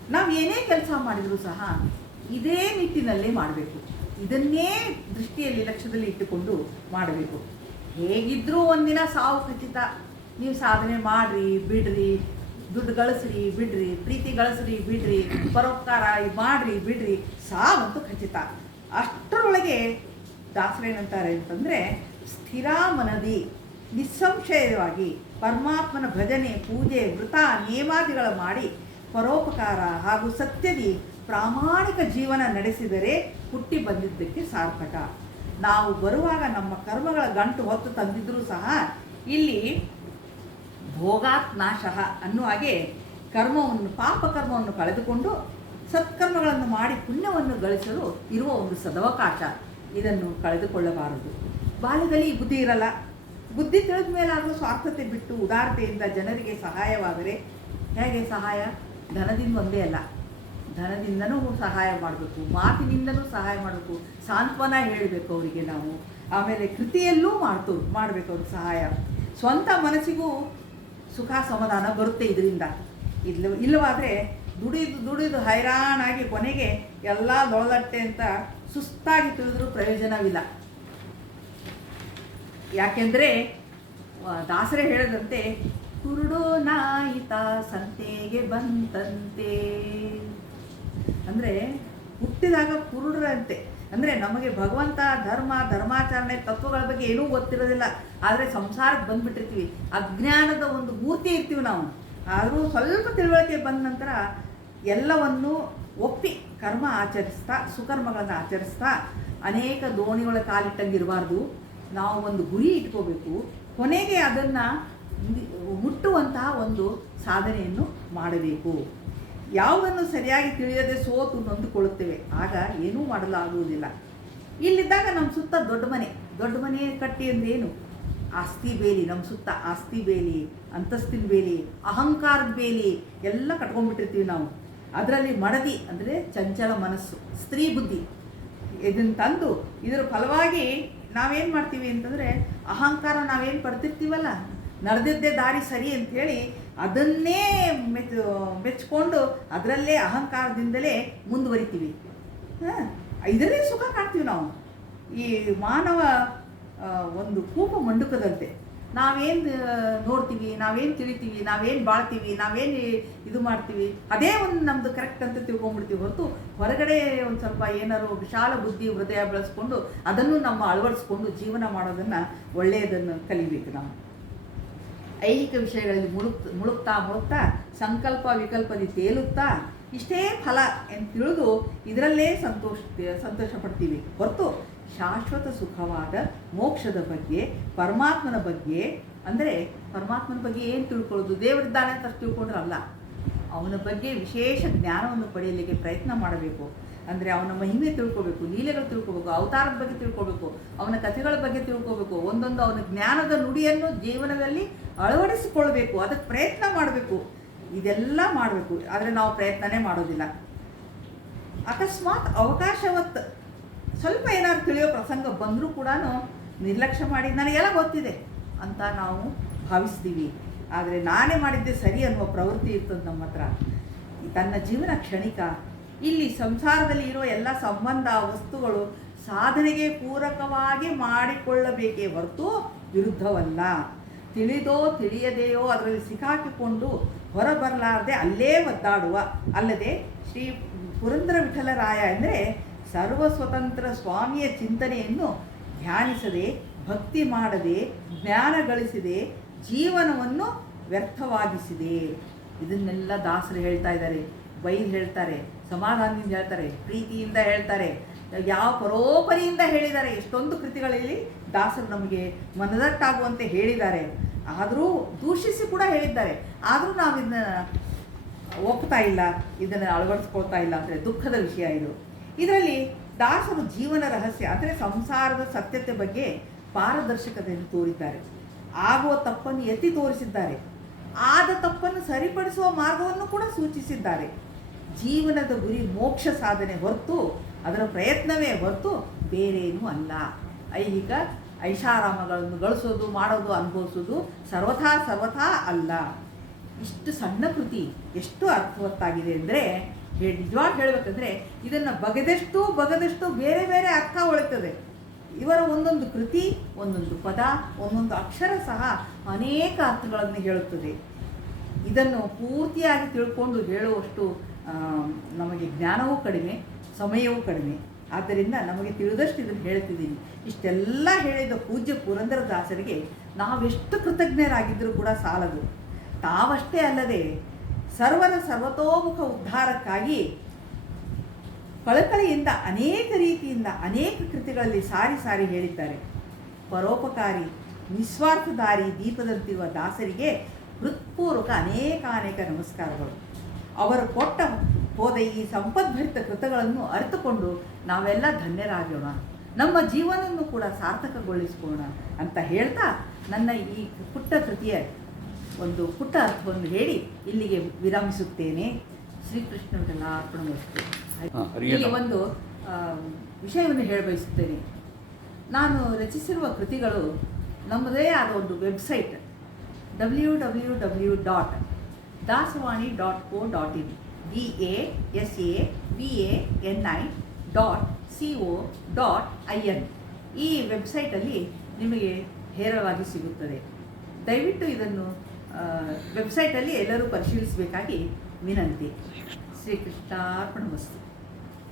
ನಾವು ಏನೇ ಕೆಲಸ ಮಾಡಿದರೂ ಸಹ ಇದೇ ನಿಟ್ಟಿನಲ್ಲೇ ಮಾಡಬೇಕು. ಇದನ್ನೇ ದೃಷ್ಟಿಯಲ್ಲಿ, ಲಕ್ಷ್ಯದಲ್ಲಿ ಇಟ್ಟುಕೊಂಡು ಮಾಡಬೇಕು. ಹೇಗಿದ್ದರೂ ಒಂದಿನ ಸಾವು ಖಚಿತ. ನೀವು ಸಾಧನೆ ಮಾಡಿರಿ, ಬಿಡ್ರಿ, ದುಡ್ಡು ಗಳಿಸ್ರಿ, ಬಿಡ್ರಿ, ಪ್ರೀತಿ ಗಳಿಸ್ರಿ, ಬಿಡ್ರಿ, ಪರೋಪಕಾರ ಮಾಡ್ರಿ, ಬಿಡ್ರಿ, ಸಾವಂತೂ ಖಚಿತ. ಅಷ್ಟರೊಳಗೆ ದಾಸರೇನಂತಾರೆ ಅಂತಂದರೆ, ಸ್ಥಿರ ಮನದಿ, ನಿಸ್ಸಂಶಯವಾಗಿ ಪರಮಾತ್ಮನ ಭಜನೆ, ಪೂಜೆ ವೃತ ನಿಯಮಾದಿಗಳ ಮಾಡಿ ಪರೋಪಕಾರ ಹಾಗೂ ಸತ್ಯದಿ ಪ್ರಾಮಾಣಿಕ ಜೀವನ ನಡೆಸಿದರೆ ಹುಟ್ಟಿ ಬಂದಿದ್ದಕ್ಕೆ ಸಾರ್ಥಕ. ನಾವು ಬರುವಾಗ ನಮ್ಮ ಕರ್ಮಗಳ ಗಂಟು ಹೊತ್ತು ತಂದಿದ್ರೂ ಸಹ ಇಲ್ಲಿ ಭೋಗಾತ್ನಾಶಃ ಅನ್ನುವ ಹಾಗೆ ಕರ್ಮವನ್ನು, ಪಾಪ ಕರ್ಮವನ್ನು ಕಳೆದುಕೊಂಡು ಸತ್ಕರ್ಮಗಳನ್ನು ಮಾಡಿ ಪುಣ್ಯವನ್ನು ಗಳಿಸಲು ಇರುವ ಒಂದು ಸದವಕಾಶ. ಇದನ್ನು ಕಳೆದುಕೊಳ್ಳಬಾರದು. ಬಾಲ್ಯದಲ್ಲಿ ಬುದ್ಧಿ ಇರಲ್ಲ. ಬುದ್ಧಿ ತಿಳಿದ ಮೇಲಾದರೂ ಸ್ವಾರ್ಥತೆ ಬಿಟ್ಟು ಉದಾರತೆಯಿಂದ ಜನರಿಗೆ ಸಹಾಯವಾದರೆ ಹೇಗೆ ಸಹಾಯ? ಧನದಿಂದ ಒಂದೇ ಅಲ್ಲ. ಧನದಿಂದನೂ ಸಹಾಯ ಮಾಡಬೇಕು, ಮಾತಿನಿಂದನೂ ಸಹಾಯ ಮಾಡಬೇಕು, ಸಾಂತ್ವನ ಹೇಳಬೇಕು ಅವರಿಗೆ ನಾವು. ಆಮೇಲೆ ಕೃತಿಯಲ್ಲೂ ಮಾಡ್ತು, ಮಾಡಬೇಕು ಅವ್ರಿಗೆ ಸಹಾಯ. ಸ್ವಂತ ಮನಸ್ಸಿಗೂ ಸುಖ ಸಮಾಧಾನ ಬರುತ್ತೆ ಇದರಿಂದ. ಇಲ್ಲ, ಇಲ್ಲವಾದರೆ ದುಡಿದು ದುಡಿದು ಹೈರಾಣಾಗಿ ಕೊನೆಗೆ ಎಲ್ಲ ದೊಳದಟ್ಟೆ ಅಂತ ಸುಸ್ತಾಗಿ ತಿಳಿದ್ರೂ ಪ್ರಯೋಜನವಿಲ್ಲ. ಯಾಕೆಂದರೆ ದಾಸರೇ ಹೇಳದಂತೆ, ಕುರುಡೋ ನಾಯಿತ ಸಂತೆಗೆ ಬಂತಂತೆ. ಅಂದರೆ ಹುಟ್ಟಿದಾಗ ಕುರುಡರಂತೆ. ಅಂದರೆ ನಮಗೆ ಭಗವಂತ ಧರ್ಮ, ಧರ್ಮಾಚರಣೆ, ತತ್ವಗಳ ಬಗ್ಗೆ ಏನೂ ಗೊತ್ತಿರೋದಿಲ್ಲ. ಆದರೆ ಸಂಸಾರಕ್ಕೆ ಬಂದುಬಿಟ್ಟಿರ್ತೀವಿ. ಅಜ್ಞಾನದ ಒಂದು ಮೂರ್ತಿ ಇರ್ತೀವಿ ನಾವು. ಆದರೂ ಸ್ವಲ್ಪ ತಿಳುವಳಿಕೆ ಬಂದ ನಂತರ ಎಲ್ಲವನ್ನು ಒಪ್ಪಿ ಕರ್ಮ ಆಚರಿಸ್ತಾ, ಸುಕರ್ಮಗಳನ್ನು ಆಚರಿಸ್ತಾ ಅನೇಕ ದೋಣಿಗಳ ಕಾಲಿಟ್ಟಂಗಿರಬಾರ್ದು. ನಾವು ಒಂದು ಗುರಿ ಇಟ್ಕೋಬೇಕು. ಕೊನೆಗೆ ಅದನ್ನು ಮುಟ್ಟುವಂತಹ ಒಂದು ಸಾಧನೆಯನ್ನು ಮಾಡಬೇಕು. ಯಾವುದನ್ನು ಸರಿಯಾಗಿ ತಿಳಿಯದೆ ಸೋತು ನೊಂದುಕೊಳ್ಳುತ್ತೇವೆ. ಆಗ ಏನೂ ಮಾಡಲಾಗುವುದಿಲ್ಲ. ಇಲ್ಲಿದ್ದಾಗ ನಮ್ಮ ಸುತ್ತ ದೊಡ್ಡ ಮನೆ. ದೊಡ್ಡ ಮನೆ ಕಟ್ಟಿ ಅಂದೇನು ಆಸ್ತಿ ಬೇಲಿ, ನಮ್ಮ ಸುತ್ತ ಆಸ್ತಿ ಬೇಲಿ, ಅಂತಸ್ತಿನ ಬೇಲಿ, ಅಹಂಕಾರದ ಬೇಲಿ, ಎಲ್ಲ ಕಟ್ಕೊಂಡ್ಬಿಟ್ಟಿರ್ತೀವಿ ನಾವು. ಅದರಲ್ಲಿ ಮಡದಿ ಅಂದರೆ ಚಂಚಲ ಮನಸ್ಸು, ಸ್ತ್ರೀ ಬುದ್ಧಿ. ಇದನ್ನು ತಂದು ಇದರ ಫಲವಾಗಿ ನಾವೇನು ಮಾಡ್ತೀವಿ ಅಂತಂದರೆ ಅಹಂಕಾರ ನಾವೇನು ಪಡ್ತಿರ್ತೀವಲ್ಲ? ನಡೆದಿದ್ದೇ ದಾರಿ ಸರಿ ಅಂಥೇಳಿ ಅದನ್ನೇ ಮೆಚ್ ಮೆಚ್ಕೊಂಡು ಅದರಲ್ಲೇ ಅಹಂಕಾರದಿಂದಲೇ ಮುಂದುವರಿತೀವಿ. ಹಾಂ ಇದರಲ್ಲೇ ಸುಖ ಕಾಣ್ತೀವಿ ನಾವು. ಈ ಮಾನವ ಒಂದು ಕೂಪ ಮಂಡುಕದಂತೆ ನಾವೇನು ನೋಡ್ತೀವಿ, ನಾವೇನು ತಿಳಿತೀವಿ, ನಾವೇನು ಬಾಳ್ತೀವಿ, ನಾವೇನು ಇದು ಮಾಡ್ತೀವಿ, ಅದೇ ಒಂದು ನಮ್ಮದು ಕರೆಕ್ಟ್ ಅಂತ ತಿಳ್ಕೊಂಡ್ಬಿಡ್ತೀವಿ ಹೊರತು ಹೊರಗಡೆ ಒಂದು ಸ್ವಲ್ಪ ಏನಾದ್ರು ವಿಶಾಲ ಬುದ್ಧಿ, ಹೃದಯ ಬೆಳೆಸ್ಕೊಂಡು ಅದನ್ನು ನಮ್ಮ ಅಳವಡಿಸ್ಕೊಂಡು ಜೀವನ ಮಾಡೋದನ್ನು ಒಳ್ಳೆಯದನ್ನು ಕಲಿಬೇಕು ನಾವು. ಐಹಿಕ ವಿಷಯಗಳಲ್ಲಿ ಮುಳುಕ್ ಮುಳುಗ್ತಾ ಮುಳುಗ್ತಾ ಸಂಕಲ್ಪ ವಿಕಲ್ಪದಿ ತೇಲುತ್ತಾ, ಇಷ್ಟೇ ಫಲ ಎಂದು ತಿಳಿದು ಇದರಲ್ಲೇ ಸಂತೋಷ ಸಂತೋಷ ಪಡ್ತೀವಿ. ಹೊರತು ಶಾಶ್ವತ ಸುಖವಾದ ಮೋಕ್ಷದ ಬಗ್ಗೆ, ಪರಮಾತ್ಮನ ಬಗ್ಗೆ, ಅಂದರೆ ಪರಮಾತ್ಮನ ಬಗ್ಗೆ ಏನು ತಿಳ್ಕೊಳ್ಳೋದು? ದೇವರಿದ್ದಾನೆ ಅಂತ ತಿಳ್ಕೊಂಡ್ರಲ್ಲ. ತಿಳ್ಕೊಂಡ್ರೆ ಅವನ ಬಗ್ಗೆ ವಿಶೇಷ ಜ್ಞಾನವನ್ನು ಪಡೆಯಲಿಕ್ಕೆ ಪ್ರಯತ್ನ ಮಾಡಬೇಕು. ಅಂದರೆ ಅವನ ಮಹಿಮೆ ತಿಳ್ಕೊಬೇಕು, ಲೀಲೆಗಳು ತಿಳ್ಕೊಬೇಕು, ಅವತಾರದ ಬಗ್ಗೆ ತಿಳ್ಕೊಬೇಕು, ಅವನ ಕಥೆಗಳ ಬಗ್ಗೆ ತಿಳ್ಕೊಬೇಕು, ಒಂದೊಂದು ಅವನ ಜ್ಞಾನದ ನುಡಿಯನ್ನು ಜೀವನದಲ್ಲಿ ಅಳವಡಿಸಿಕೊಳ್ಬೇಕು, ಅದಕ್ಕೆ ಪ್ರಯತ್ನ ಮಾಡಬೇಕು, ಇದೆಲ್ಲ ಮಾಡಬೇಕು, ಆದರೆ ನಾವು ಪ್ರಯತ್ನನೇ ಮಾಡೋದಿಲ್ಲ. ಅಕಸ್ಮಾತ್ ಅವಕಾಶವತ್ತು ಸ್ವಲ್ಪ ಏನಾದ್ರು ತಿಳಿಯೋ ಪ್ರಸಂಗ ಬಂದರೂ ಕೂಡ ನಿರ್ಲಕ್ಷ್ಯ ಮಾಡಿ, ನನಗೆಲ್ಲ ಗೊತ್ತಿದೆ ಅಂತ ನಾವು ಭಾವಿಸ್ತೀವಿ. ಆದರೆ ನಾನೇ ಮಾಡಿದ್ದೆ ಸರಿ ಅನ್ನುವ ಪ್ರವೃತ್ತಿ ಇರ್ತದೆ ನಮ್ಮ ಹತ್ರ. ತನ್ನ ಜೀವನ ಕ್ಷಣಿಕ ಇಲ್ಲಿ ಸಂಸಾರದಲ್ಲಿ ಇರುವ ಎಲ್ಲ ಸಂಬಂಧ ವಸ್ತುಗಳು ಸಾಧನೆಗೆ ಪೂರಕವಾಗಿ ಮಾಡಿಕೊಳ್ಳಬೇಕೇ ಹೊರತು ವಿರುದ್ಧವಲ್ಲ. ತಿಳಿದೋ ತಿಳಿಯದೆಯೋ ಅದರಲ್ಲಿ ಸಿಕ್ಕಾಕಿಕೊಂಡು ಹೊರಬರಲಾರದೆ ಅಲ್ಲೇ ಒದ್ದಾಡುವ. ಅಲ್ಲದೆ ಶ್ರೀ ಪುರಂದರ ವಿಠಲರಾಯ ಅಂದರೆ ಸರ್ವ ಸ್ವತಂತ್ರ ಸ್ವಾಮಿಯ ಚಿಂತನೆಯನ್ನು ಧ್ಯಾನಿಸದೆ, ಭಕ್ತಿ ಮಾಡದೆ, ಜ್ಞಾನ ಗಳಿಸಿದೆ ಜೀವನವನ್ನು ವ್ಯರ್ಥವಾಗಿಸಿದೆ. ಇದನ್ನೆಲ್ಲ ದಾಸರು ಹೇಳ್ತಾ ಇದ್ದಾರೆ, ಬೈದು ಹೇಳ್ತಾರೆ. ಸಮಾಧಾನದಿಂದ ಹೇಳ್ತಾರೆ, ಪ್ರೀತಿಯಿಂದ ಹೇಳ್ತಾರೆ, ಯಾವ ಪರೋಪರಿಯಿಂದ ಹೇಳಿದ್ದಾರೆ, ಎಷ್ಟೊಂದು ಕೃತಿಗಳಲ್ಲಿ ದಾಸರು ನಮಗೆ ಮನದಟ್ಟಾಗುವಂತೆ ಹೇಳಿದ್ದಾರೆ. ಆದರೂ ದೂಷಿಸಿ ಕೂಡ ಹೇಳಿದ್ದಾರೆ. ಆದರೂ ನಾವು ಇದನ್ನ ಒಪ್ತಾ ಇಲ್ಲ, ಇದನ್ನು ಅಳವಡಿಸ್ಕೊಳ್ತಾ ಇಲ್ಲ ಅಂದರೆ ದುಃಖದ ವಿಷಯ ಇದು. ಇದರಲ್ಲಿ ದಾಸರು ಜೀವನ ರಹಸ್ಯ, ಅಂದರೆ ಸಂಸಾರದ ಸತ್ಯತೆ ಬಗ್ಗೆ ಪಾರದರ್ಶಕತೆಯನ್ನು ತೋರಿದ್ದಾರೆ. ಆಗುವ ತಪ್ಪನ್ನು ಎತ್ತಿ ತೋರಿಸಿದ್ದಾರೆ. ಆದ ತಪ್ಪನ್ನು ಸರಿಪಡಿಸುವ ಮಾರ್ಗವನ್ನು ಕೂಡ ಸೂಚಿಸಿದ್ದಾರೆ. ಜೀವನದ ಗುರಿ ಮೋಕ್ಷ ಸಾಧನೆ ಹೊರತು, ಅದರ ಪ್ರಯತ್ನವೇ ಹೊರತು ಬೇರೇನೂ ಅಲ್ಲ. ಐಹಿಕ ಐಷಾರಾಮಗಳನ್ನು ಗಳಿಸೋದು, ಮಾಡೋದು, ಅನುಭವಿಸೋದು ಸರ್ವಥಾ ಸರ್ವಥಾ ಅಲ್ಲ. ಇಷ್ಟು ಸಣ್ಣ ಕೃತಿ, ಎಷ್ಟು ಅರ್ಥವತ್ತಾಗಿದೆ ಅಂದರೆ ನಿಜವಾಗಿ ಹೇಳಬೇಕಂದ್ರೆ, ಇದನ್ನು ಬಗೆದಷ್ಟು ಬಗೆದಷ್ಟು ಬೇರೆ ಬೇರೆ ಅರ್ಥ ಹೊಳಿತದೆ ಇವರ ಒಂದೊಂದು ಕೃತಿ, ಒಂದೊಂದು ಪದ, ಒಂದೊಂದು ಅಕ್ಷರ ಸಹ ಅನೇಕ ಅರ್ಥಗಳನ್ನು ಹೇಳುತ್ತದೆ. ಇದನ್ನು ಪೂರ್ತಿಯಾಗಿ ತಿಳ್ಕೊಂಡು ಹೇಳುವಷ್ಟು ನಮಗೆ ಜ್ಞಾನವೂ ಕಡಿಮೆ, ಸಮಯವೂ ಕಡಿಮೆ. ಆದ್ದರಿಂದ ನಮಗೆ ತಿಳಿದಷ್ಟು ಇದನ್ನು ಹೇಳ್ತಿದ್ದೀನಿ. ಇಷ್ಟೆಲ್ಲ ಹೇಳಿದ ಪೂಜ್ಯ ಪುರಂದರದಾಸರಿಗೆ ನಾವೆಷ್ಟು ಕೃತಜ್ಞರಾಗಿದ್ದರೂ ಕೂಡ ಸಾಲದು. ತಾವಷ್ಟೇ ಅಲ್ಲದೆ ಸರ್ವರ ಸರ್ವತೋಮುಖ ಉದ್ಧಾರಕ್ಕಾಗಿ ಕಳಕಳಿಯಿಂದ ಅನೇಕ ರೀತಿಯಿಂದ ಅನೇಕ ಕೃತಿಗಳಲ್ಲಿ ಸಾರಿ ಸಾರಿ ಹೇಳಿದ್ದಾರೆ. ಪರೋಪಕಾರಿ ನಿಸ್ವಾರ್ಥಧಾರಿ ದೀಪದಂತಿರುವ ದಾಸರಿಗೆ ಹೃತ್ಪೂರ್ವಕ ಅನೇಕ ಅನೇಕ ನಮಸ್ಕಾರಗಳು. ಅವರು ಕೊಟ್ಟ ಹೋದ ಈ ಸಂಪದ್ಭರಿತ ಕೃತಗಳನ್ನು ಅರಿತುಕೊಂಡು ನಾವೆಲ್ಲ ಧನ್ಯರಾಗೋಣ. ನಮ್ಮ ಜೀವನವನ್ನು ಕೂಡ ಸಾರ್ಥಕಗೊಳಿಸ್ಕೋಣ ಅಂತ ಹೇಳ್ತಾ ನನ್ನ ಈ ಪುಟ್ಟ ಕೃತಿಯ ಒಂದು ಪುಟ್ಟ ಅರ್ಥವನ್ನು ಹೇಳಿ ಇಲ್ಲಿಗೆ ವಿರಾಮಿಸುತ್ತೇನೆ. ಶ್ರೀಕೃಷ್ಣರಿಗೆಲ್ಲ ಅರ್ಪಣೆ ವಸ್ತು ಹಾ, ಇಲ್ಲಿ ಒಂದು ವಿಷಯವನ್ನು ಹೇಳಬಯಸುತ್ತೇನೆ. ನಾನು ರಚಿಸಿರುವ ಕೃತಿಗಳು ನಮ್ಮದೇ ಆದ ಒಂದು website W W W dot Dasavani dot co dot in D A S A V A N I dot C O dot I N ಈ ವೆಬ್ಸೈಟಲ್ಲಿ ನಿಮಗೆ ಹೇರಳವಾಗಿ ಸಿಗುತ್ತದೆ. ದಯವಿಟ್ಟು ಇದನ್ನು ವೆಬ್ಸೈಟಲ್ಲಿ ಎಲ್ಲರೂ ಪರಿಶೀಲಿಸಬೇಕಾಗಿ ವಿನಂತಿ. ಶ್ರೀಕೃಷ್ಣಾರ್ಪಣ ವಸ್ತು